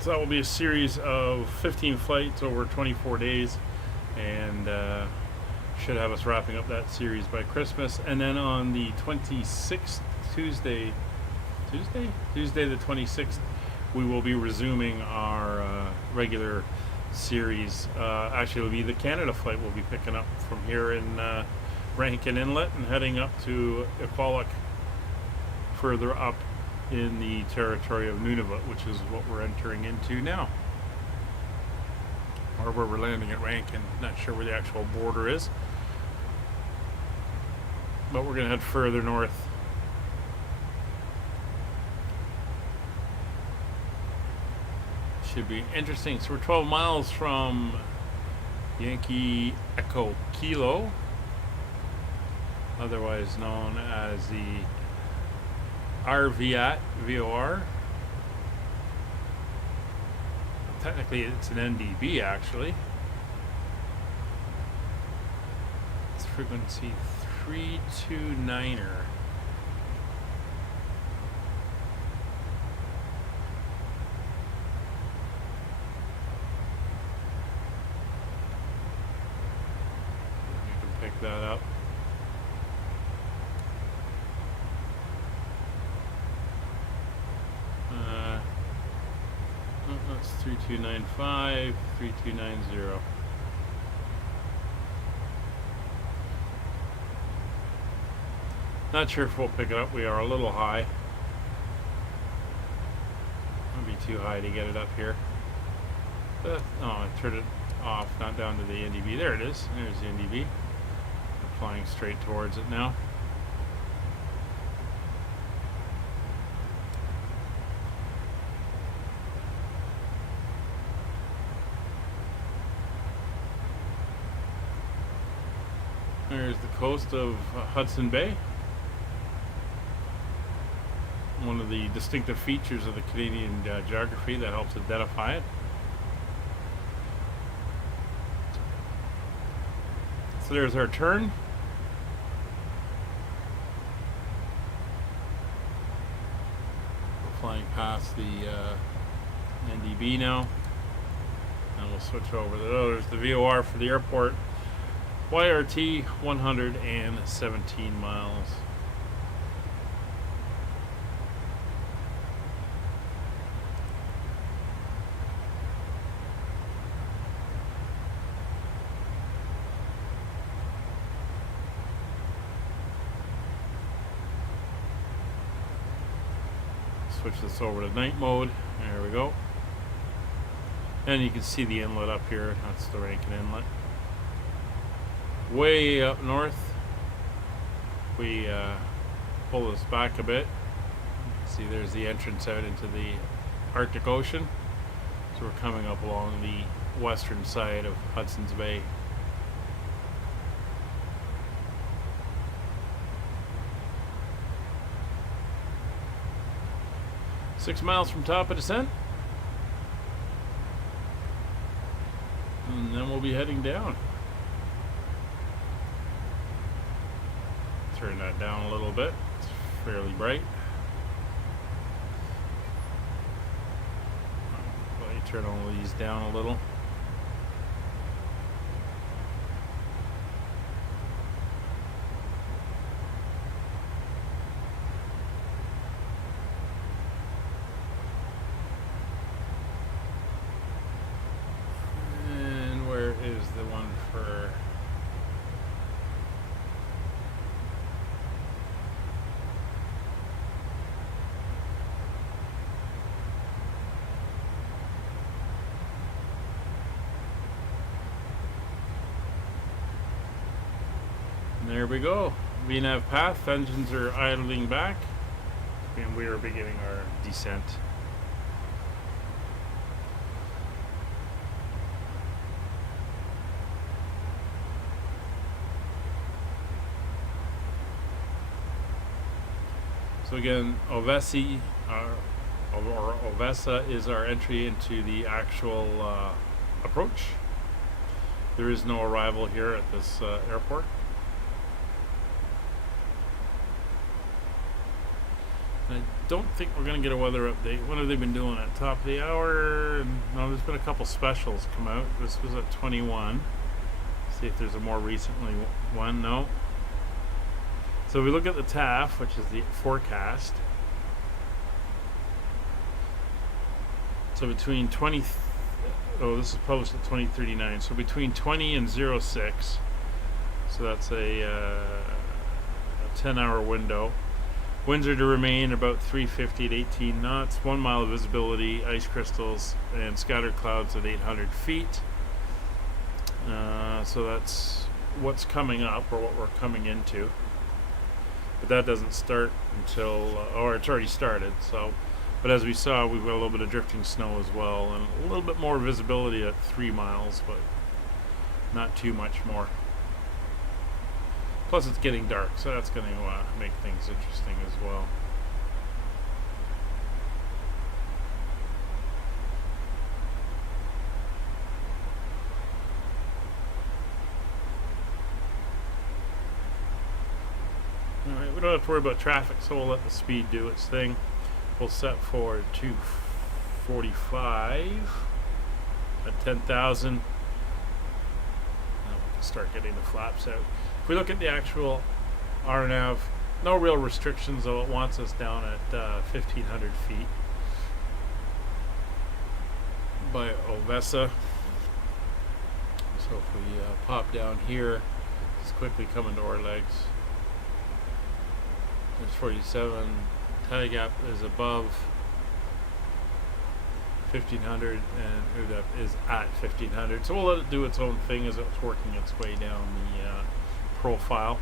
So that will be a series of 15 flights over 24 days, and should have us wrapping up that series by Christmas. And then on the 26th, Tuesday the 26th, we will be resuming our regular series. Actually, it will be the Canada flight. We'll be picking up from here in Rankin Inlet and heading up to Iqaluit, further up in the territory of Nunavut, which is what we're entering into now. Or where we're landing at Rankin. Not sure where the actual border is. But we're going to head further north. Should be interesting. So we're 12 miles from Yankee Echo Kilo, otherwise known as the RVAT VOR. Technically it's an NDB actually. It's frequency 329er. You can pick that up. That's 3295, 3290. Not sure if we'll pick it up. We are a little high. It'll be too high to get it up here. But, oh, I turned it off, not down to the NDB. There it is. There's the NDB. We're flying straight towards it now. There's the coast of Hudson Bay. One of the distinctive features of the Canadian geography that helps identify it. So there's our turn. We're flying past the NDB now. And we'll switch over. There's the VOR for the airport. YRT 117 miles. Switch this over to night mode. There we go. And you can see the inlet up here. That's the Rankin Inlet. Way up north, we pull this back a bit. See, there's the entrance out into the Arctic Ocean. So we're coming up along the western side of Hudson's Bay. 6 miles from top of descent. And then we'll be heading down. Turn that down a little bit. It's fairly bright. Let me turn all these down a little. Is the one for and there we go. VNAV path, engines are idling back, and we are beginning our descent. So again, Ovesi, or Ovesa is our entry into the actual approach. There is no arrival here at this airport. I don't think we're going to get a weather update. What have they been doing at top of the hour? No, there's been a couple specials come out. This was at 21. See if there's a more recently one. No. So we look at the TAF, which is the forecast. So between 20, this is published at 2039. So between 20 and 06, so that's a 10-hour window. Winds are to remain about 350 at 18 knots, 1 mile of visibility, ice crystals, and scattered clouds at 800 feet. So that's what's coming up, or what we're coming into. But that doesn't start until, or it's already started. So, but as we saw, we've got a little bit of drifting snow as well, and a little bit more visibility at 3 miles, but not too much more. Plus, it's getting dark, so that's going to make things interesting as well. Alright, we don't have to worry about traffic, so we'll let the speed do its thing. We'll set for 245 at 10,000. Now we can start getting the flaps out. If we look at the actual RNAV, no real restrictions, though it wants us down at 1,500 feet by Ovesa. So if we pop down here, just quickly come into our legs. There's 47. Tie gap is above 1,500, and UDEP is at 1,500. So we'll let it do its own thing as it's working its way down the profile.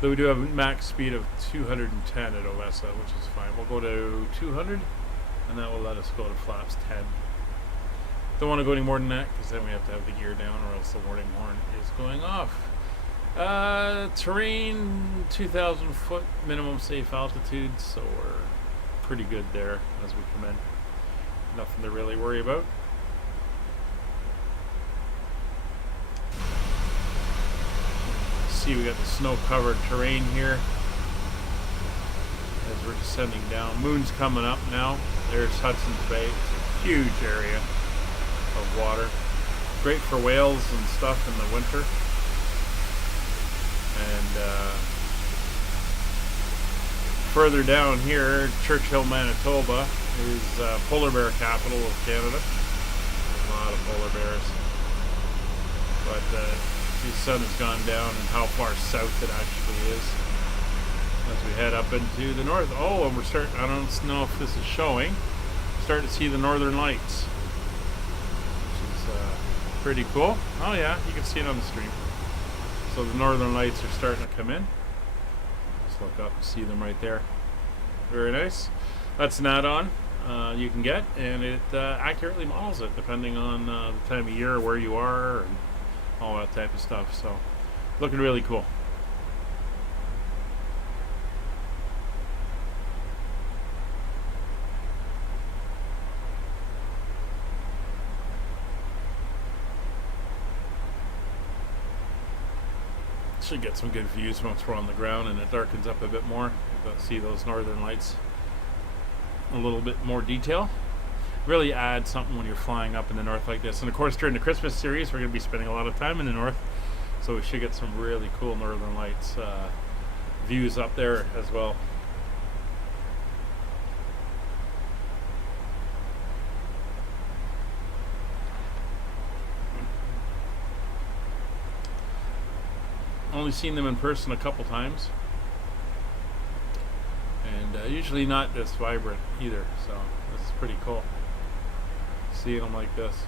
Though we do have a max speed of 210 at Ovesa, which is fine. We'll go to 200, and that will let us go to flaps 10. Don't want to go any more than that, because then we have to have the gear down, or else the warning horn is going off. Terrain 2,000 foot minimum safe altitude, so we're pretty good there as we come in. Nothing to really worry about. See, we got the snow covered terrain here as we're descending down. Moon's coming up now. There's Hudson's Bay. It's a huge area of water. Great for whales and stuff in the winter. And further down here, Churchill, Manitoba is polar bear capital of Canada. There's a lot of polar bears. But the sun has gone down, and how far south it actually is as we head up into the north. Oh, and we're starting, I don't know if this is showing, starting to see the northern lights, which is pretty cool. Oh yeah, you can see it on the stream. So the northern lights are starting to come in. Just look up and see them right there. Very nice. That's an add-on you can get, and it accurately models it depending on the time of year, where you are, and all that type of stuff. So looking really cool. Should get some good views once we're on the ground and it darkens up a bit more. You'll see those northern lights a little bit more detail. Really add something when you're flying up in the north like this. And of course during the Christmas series we're going to be spending a lot of time in the north, so we should get some really cool northern lights views up there as well. Only seen them in person a couple times, and usually not this vibrant either, so this is pretty cool seeing them like this.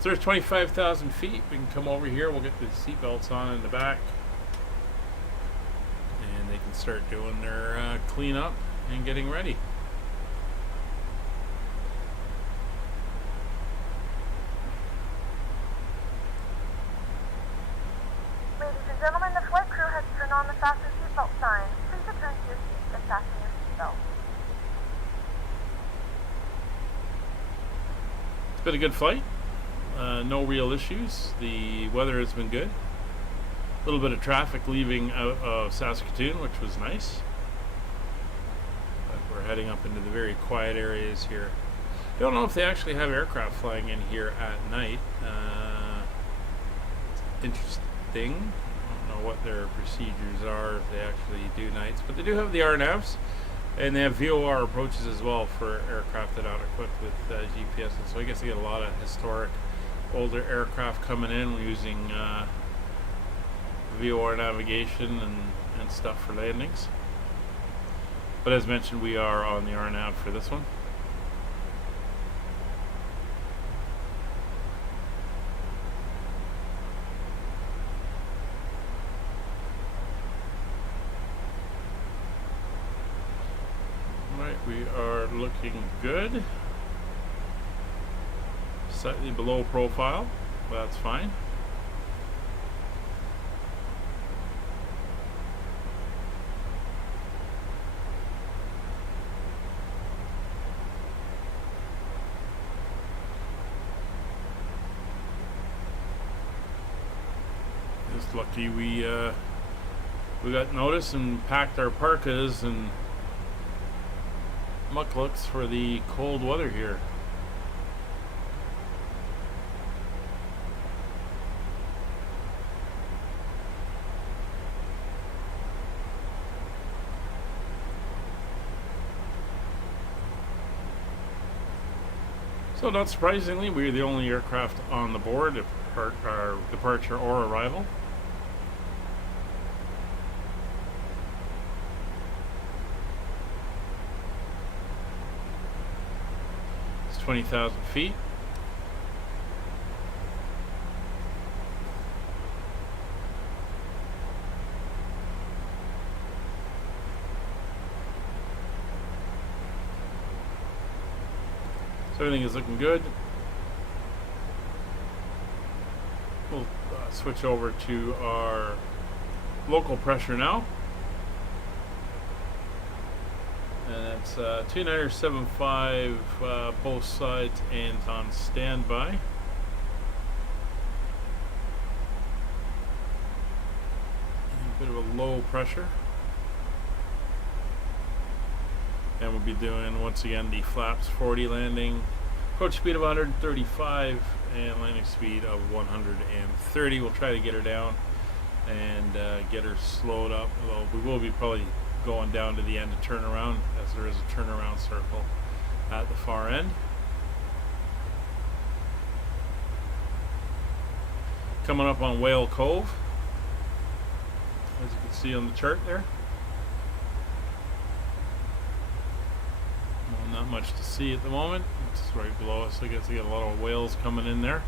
So there's 25,000 feet. We can come over here, we'll get the seatbelts on in the back, and they can start doing their cleanup and getting ready. Ladies and gentlemen, the flight crew has turned on the fasten seatbelt sign. Please return to your seats and fasten your seatbelt. It's been a good flight. No real issues. The weather has been good. A little bit of traffic leaving out of Saskatoon, which was nice. But we're heading up into the very quiet areas here. Don't know if they actually have aircraft flying in here at night. Interesting. I don't know what their procedures are if they actually do nights, but they do have the RNAVs, and they have VOR approaches as well for aircraft that aren't equipped with GPS. And so I guess they get a lot of historic older aircraft coming in using VOR navigation and stuff for landings. But as mentioned, we are on the RNAV for this one. We are looking good. Slightly below profile, but that's fine. Just lucky we got notice and packed our parkas and mucklucks for the cold weather here. So not surprisingly, we're the only aircraft on the board to our departure or arrival. 20,000 feet. So everything is looking good. We'll switch over to our local pressure now. And that's 2975 both sides and on standby. A bit of a low pressure. And we'll be doing once again the flaps 40 landing, approach speed of 135 and landing speed of 130. We'll try to get her down and get her slowed up, although we will be probably going down to the end of turnaround, as there is a turnaround circle at the far end. Coming up on Whale Cove, as you can see on the chart there. Well, not much to see at the moment. It's right below us. I guess we got a lot of whales coming in there.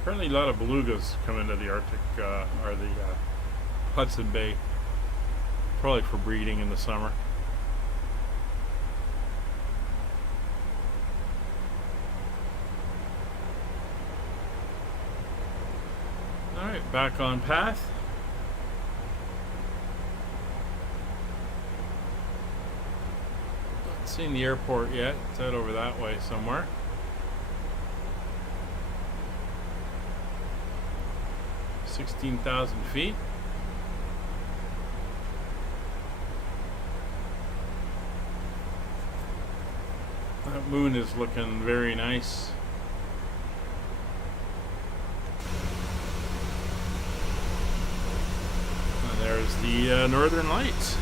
Apparently a lot of belugas come into the Arctic, or the Hudson Bay, probably for breeding in the summer. Alright, back on path. Not seen the airport yet. It's out over that way somewhere. 16,000 feet. That moon is looking very nice. And there's the northern lights.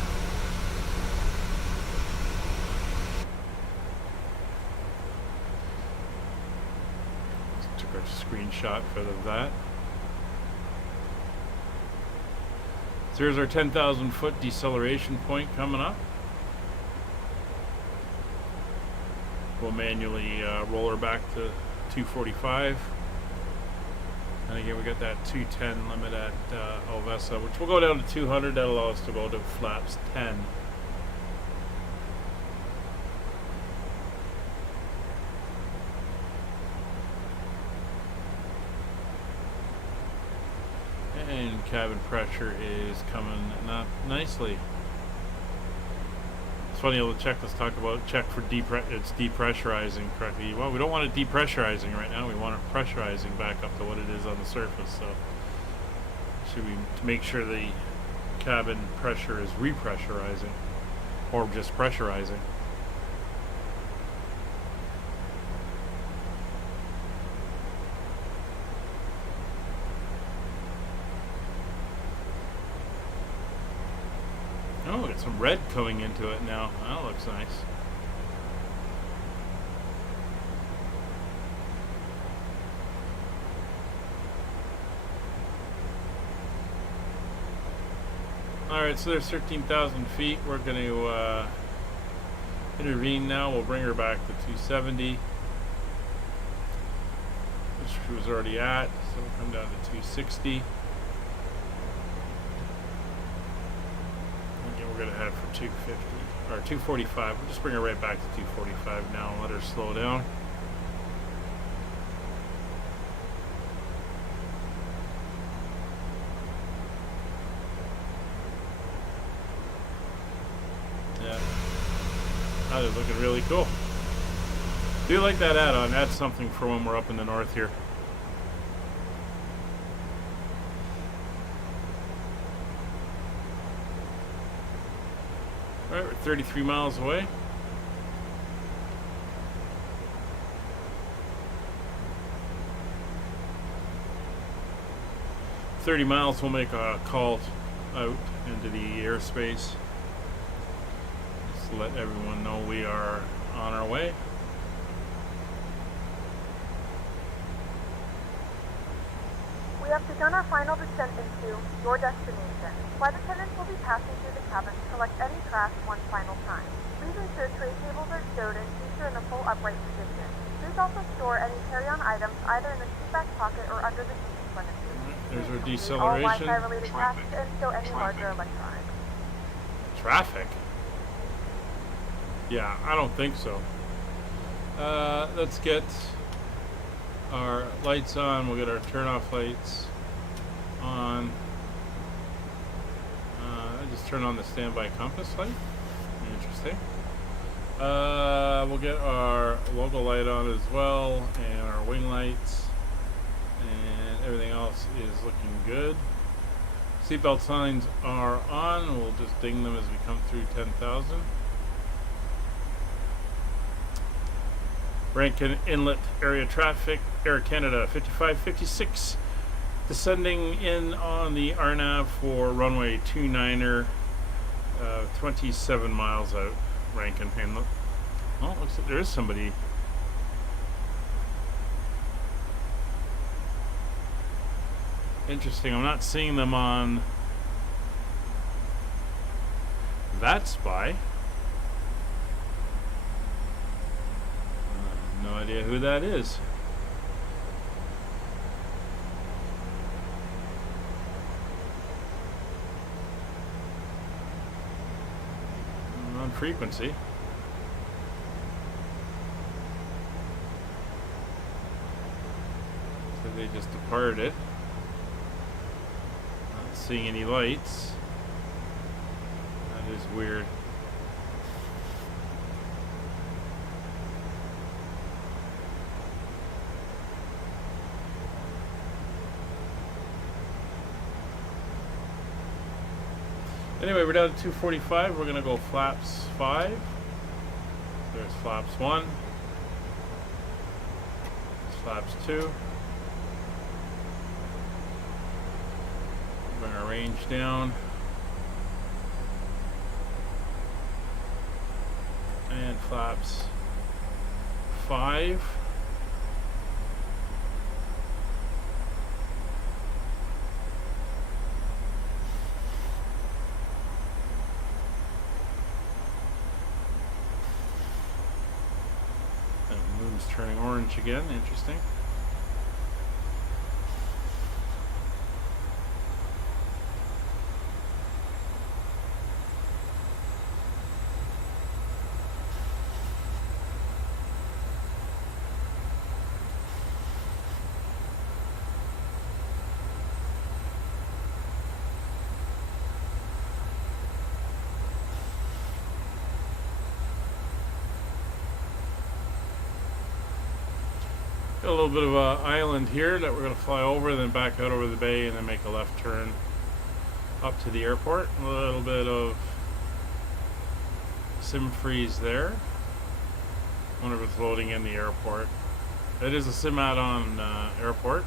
Took a screenshot for that. So here's our 10,000 foot deceleration point coming up. We'll manually roll her back to 245. And again, we got that 210 limit at Alvesa, which will go down to 200. That'll allow us to go to flaps 10. And cabin pressure is coming up nicely. It's funny, the checklist talk about check for it's depressurizing correctly. Well, we don't want it depressurizing right now. We want it pressurizing back up to what it is on the surface. So should we make sure the cabin pressure is repressurizing or just pressurizing? Oh, got some red coming into it now. That looks nice. Alright, so there's 13,000 feet. We're going to intervene now. We'll bring her back to 270, which she was already at. So we'll come down to 260. We're going to head for 250 or 245. We'll just bring her right back to 245 now and let her slow down. Yeah, that is looking really cool. Do you like that add-on? That's something for when we're up in the north here. Alright, we're 33 miles away. "30 miles, we'll make a call out into the airspace. Just to let everyone know we are on our way. We have begun our final descent into your destination. Flight attendants will be passing through the cabin to collect any trash one final time. Please ensure tray tables are stowed and seats are in a full upright position. Please also store any carry-on items either in the seat back pocket or under the seat in front of you. There's our All deceleration. Wi-Fi related tasks and stow any larger electronics. Traffic? Yeah, I don't think so. Let's get our lights on. We'll get our turn-off lights on. Just turn on the standby compass light. Interesting. We'll get our logo light on as well, and our wing lights, and everything else is looking good. Seatbelt signs are on. We'll just ding them as we come through 10,000. Rankin Inlet area traffic, Air Canada 5556, descending in on the RNAV for runway 29er, 27 miles out, Rankin Inlet. Oh, looks like there is somebody. Interesting, I'm not seeing them on that spy. No idea who that is. On frequency. So they just departed. Not seeing any lights. That is weird. Anyway, we're down to 245. We're gonna go flaps 5. There's flaps 1. There's flaps 2. Bring our range down. And flaps 5. And the moon's turning orange again, interesting. Got a little bit of an island here that we're going to fly over, then back out over the bay, and then make a left turn up to the airport. A little bit of sim freeze there. Wonder if it's loading in the airport. It is a sim add-on airport.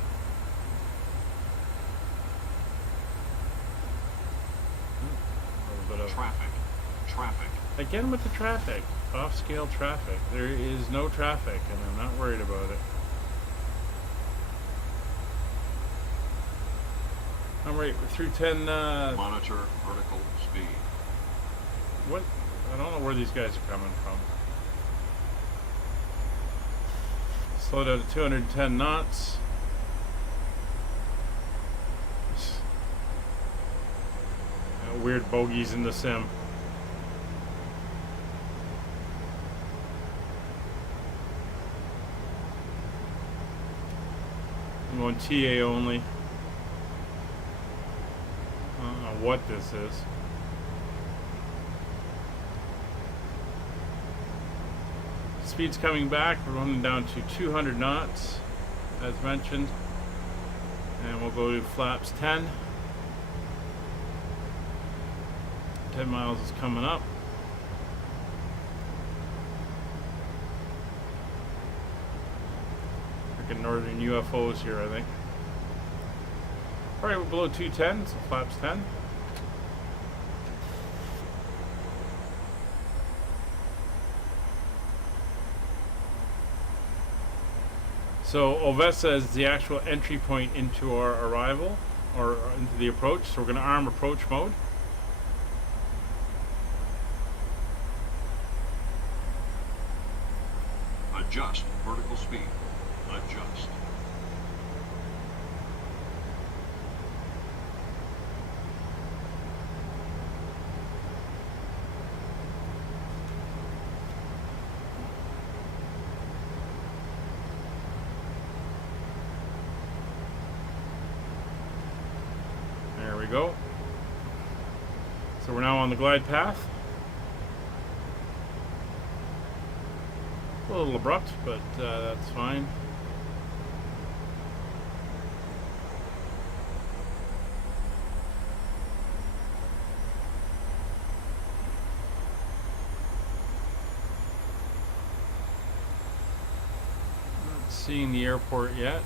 A little bit of Traffic. Again with the traffic. Off-scale traffic. There is no traffic, and I'm not worried about it. I'm right, we're through 10, Monitor vertical speed. What? I don't know where these guys are coming from. Slow down to 210 knots. Weird bogeys in the sim. I'm going TA only. I don't know what this is. Speed's coming back. We're running down to 200 knots, as mentioned. And we'll go to flaps 10. 10 miles is coming up. Freaking northern UFOs here, I think. Alright, we're below 210, so flaps 10. So Ovessa is the actual entry point into our arrival, or into the approach, so we're going to arm approach mode. Adjust vertical speed. Adjust. There we go. So we're now on the glide path. A little abrupt, but that's fine. Not seeing the airport yet.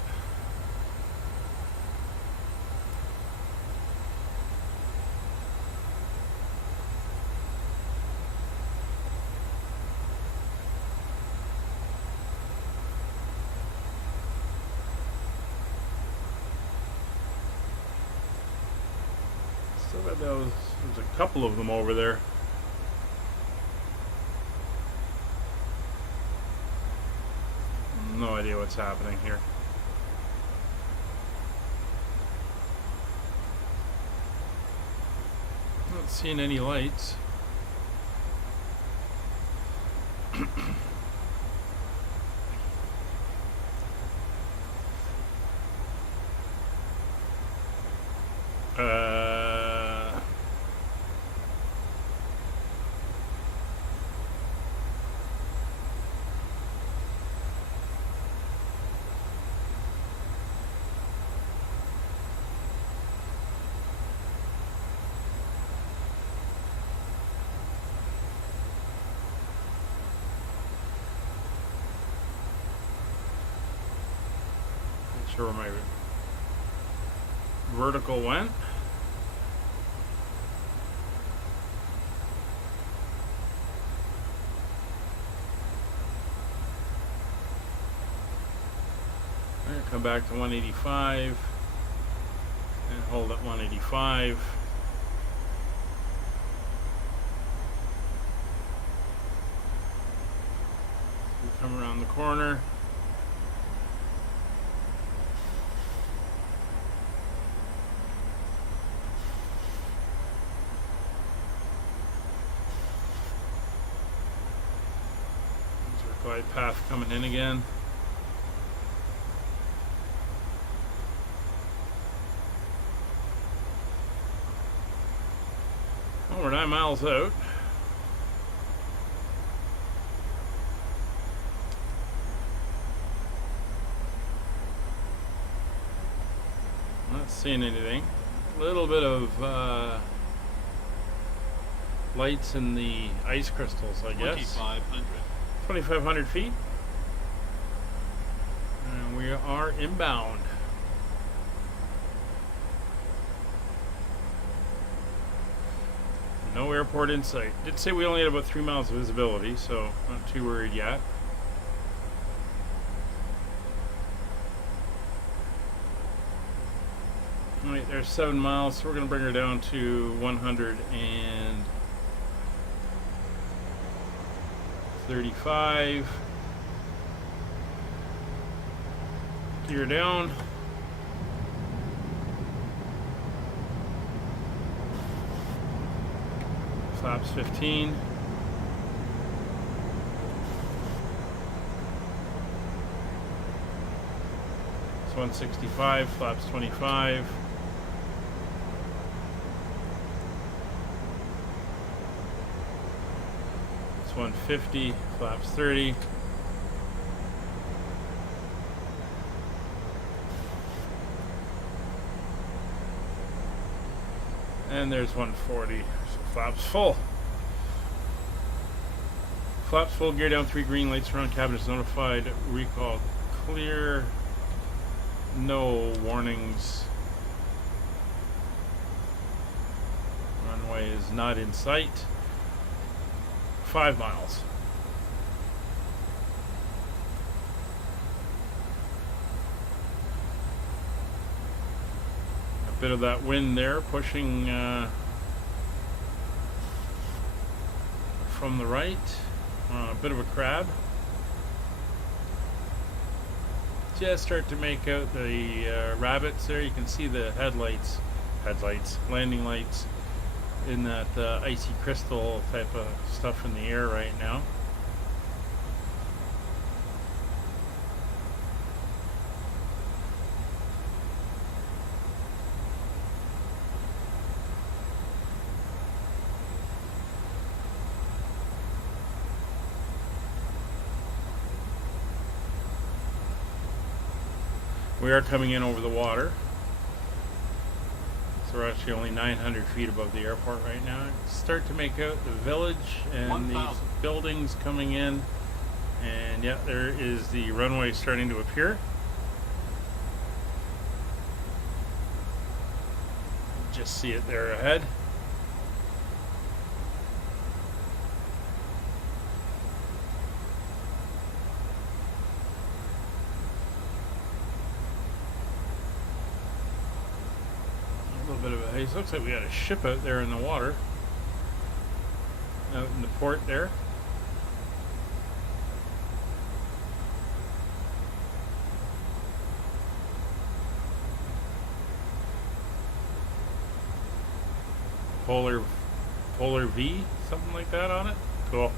Still got those. There's a couple of them over there. No idea what's happening here. Not seeing any lights. sure where my vertical went. And come back to 185 and hold at 185. Come around the corner. There's our glide path coming in again. Well, we're 9 miles out. Not seeing anything. A little bit of lights in the ice crystals, I guess. 2,500. 2,500 feet. And we are inbound. No airport in sight. Did say we only had about 3 miles of visibility, so not too worried yet. Alright, there's 7 miles, so we're going to bring her down to 135. Gear down. Flaps 15. It's 165, flaps 25. It's 150, flaps 30. And there's 140, so flaps full. Flaps full, gear down, 3 green lights around, cabin is notified, recall clear, no warnings. Runway is not in sight. 5 miles. Bit of that wind there pushing from the right, a bit of a crab. Just start to make out the rabbits there. You can see the headlights, landing lights in that icy crystal type of stuff in the air right now. We are coming in over the water, so we're actually only 900 feet above the airport right now. Start to make out the village and these buildings coming in, and yeah, there is the runway starting to appear. Just see it there ahead. Bit of a haze. Looks like we got a ship out there in the water, out in the port there. Polar V, something like that on it. Cool.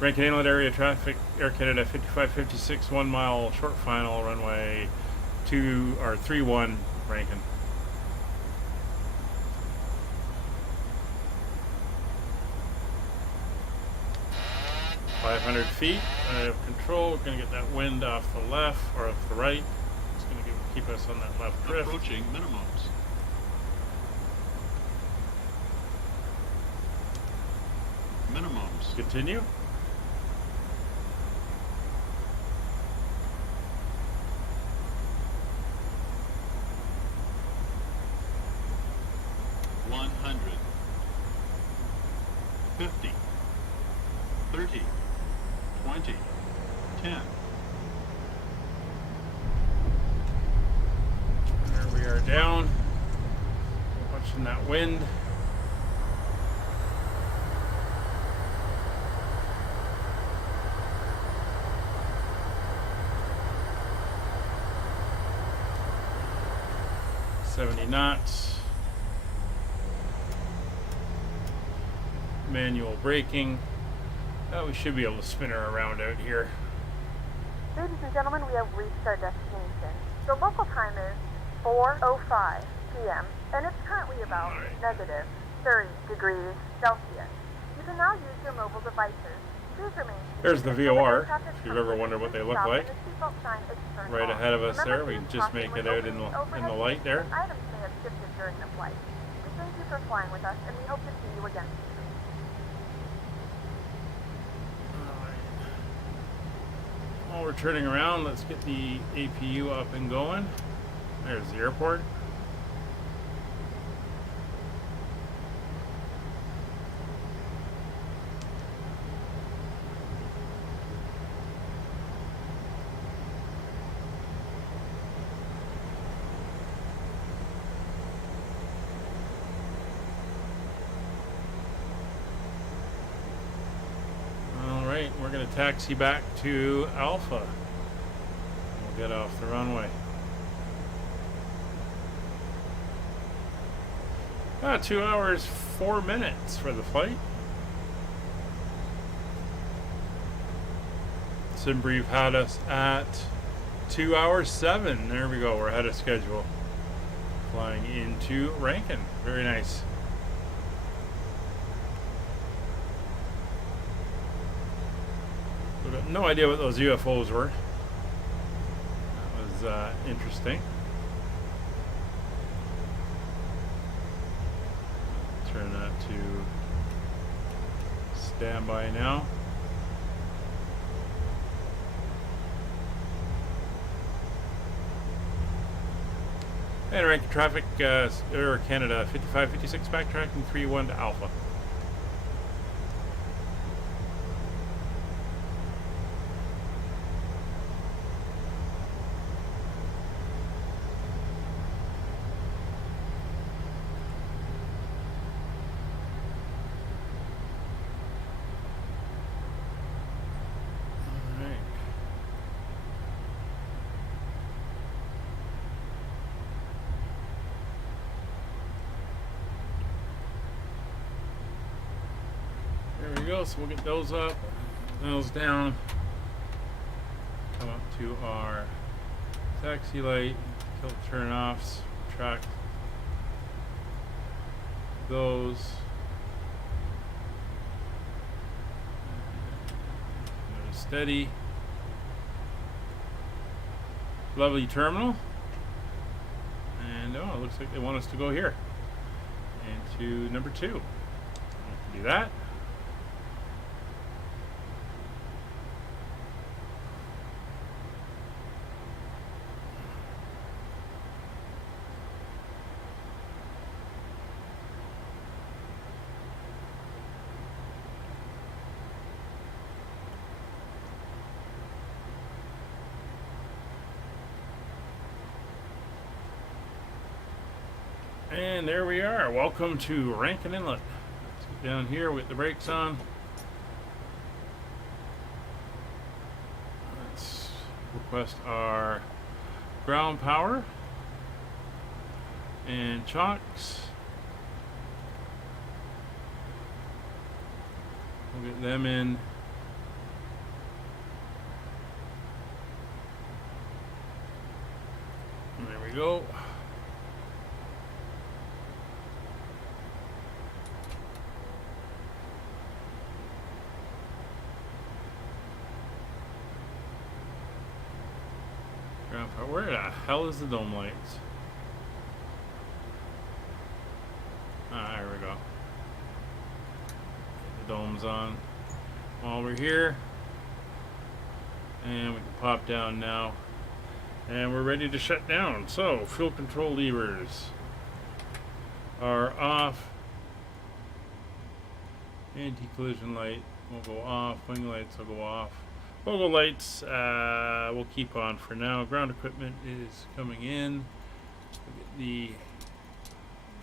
Rankin Inlet area traffic, Air Canada 5556, 1 mile short final, runway 31, Rankin. .500 feet, I have control. We're going to get that wind off the left, or off the right. It's going to keep us on that left drift. Approaching minimums. Minimums. Continue. $100. 50. 30. 20. 10. There we are down. Watching that wind. $70 knots. Manual braking. Oh, we should be able to spin her around out here. Ladies and gentlemen, we have reached our destination. The local time is 4:05 p.m. and it's currently about negative 30 degrees Celsius. You can now use your mobile devices. Please remain seated There's the until VOR, traffic if you've ever wondered what they look stop like. and the seatbelt sign is turned Right on. ahead of us Remember there, we to can use just caution make when it out opening in the overhead light there. bins. Items may have shifted during the flight. We thank you for flying with us and we hope to see you again soon. While we're turning around, let's get the APU up and going. There's the airport. Alright, we're going to taxi back to Alpha. We'll get off the runway. 2 hours, 4 minutes for the flight. SimBrief had us at 2 hours 7. There we go, we're ahead of schedule. Flying into Rankin. Very nice. We've got no idea what those UFOs were. That was interesting. Turn that to standby now. And Rankin traffic, Air Canada 5556 backtracking 31 to Alpha. There we go, so we'll get those up, those down, come up to our taxi light, tilt turn offs, track those, steady, lovely terminal, and oh, it looks like they want us to go here, into number 2, we can do that. And there we are. Welcome to Rankin Inlet. Let's get down here with the brakes on. Let's request our ground power and chocks. We'll get them in. And there we go. Where the hell is the dome lights? Ah, there we go. The domes is on while we're here. And we can pop down now. And we're ready to shut down. So, fuel control levers are off. Anti-collision light will go off. Wing lights will go off. Logo lights we'll keep on for now. Ground equipment is coming in. The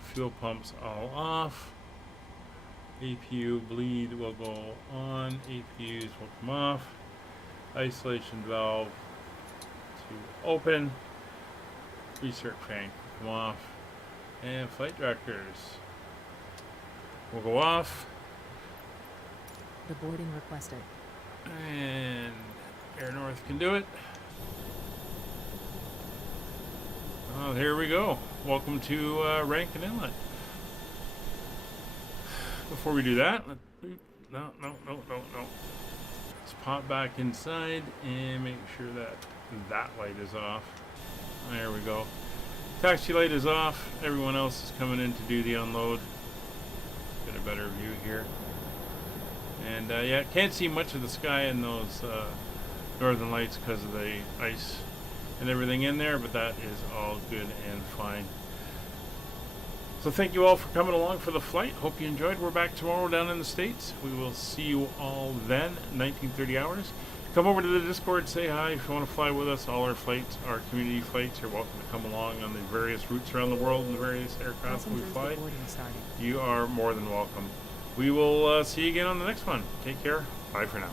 fuel pumps all off. APU bleed will go on. APUs will come off. Isolation valve to open. Recirc fan will come off. And flight directors will go off. The boarding requested. And Air North can do it. Oh, here we go. Welcome to Rankin Inlet. Before we do that, no. Let's pop back inside and make sure that that light is off. There we go. Taxi light is off. Everyone else is coming in to do the unload. Get a better view here. And yeah, can't see much of the sky in those northern lights because of the ice and everything in there, but that is all good and fine. So thank you all for coming along for the flight. Hope you enjoyed. We're back tomorrow down in the States. We will see you all then, 19:30 hours. Come over to the Discord, say hi if you want to fly with us. All our flights, our community flights, you're welcome to come along on the various routes around the world and the various aircraft we fly. You are more than welcome. We will see you again on the next one. Take care. Bye for now.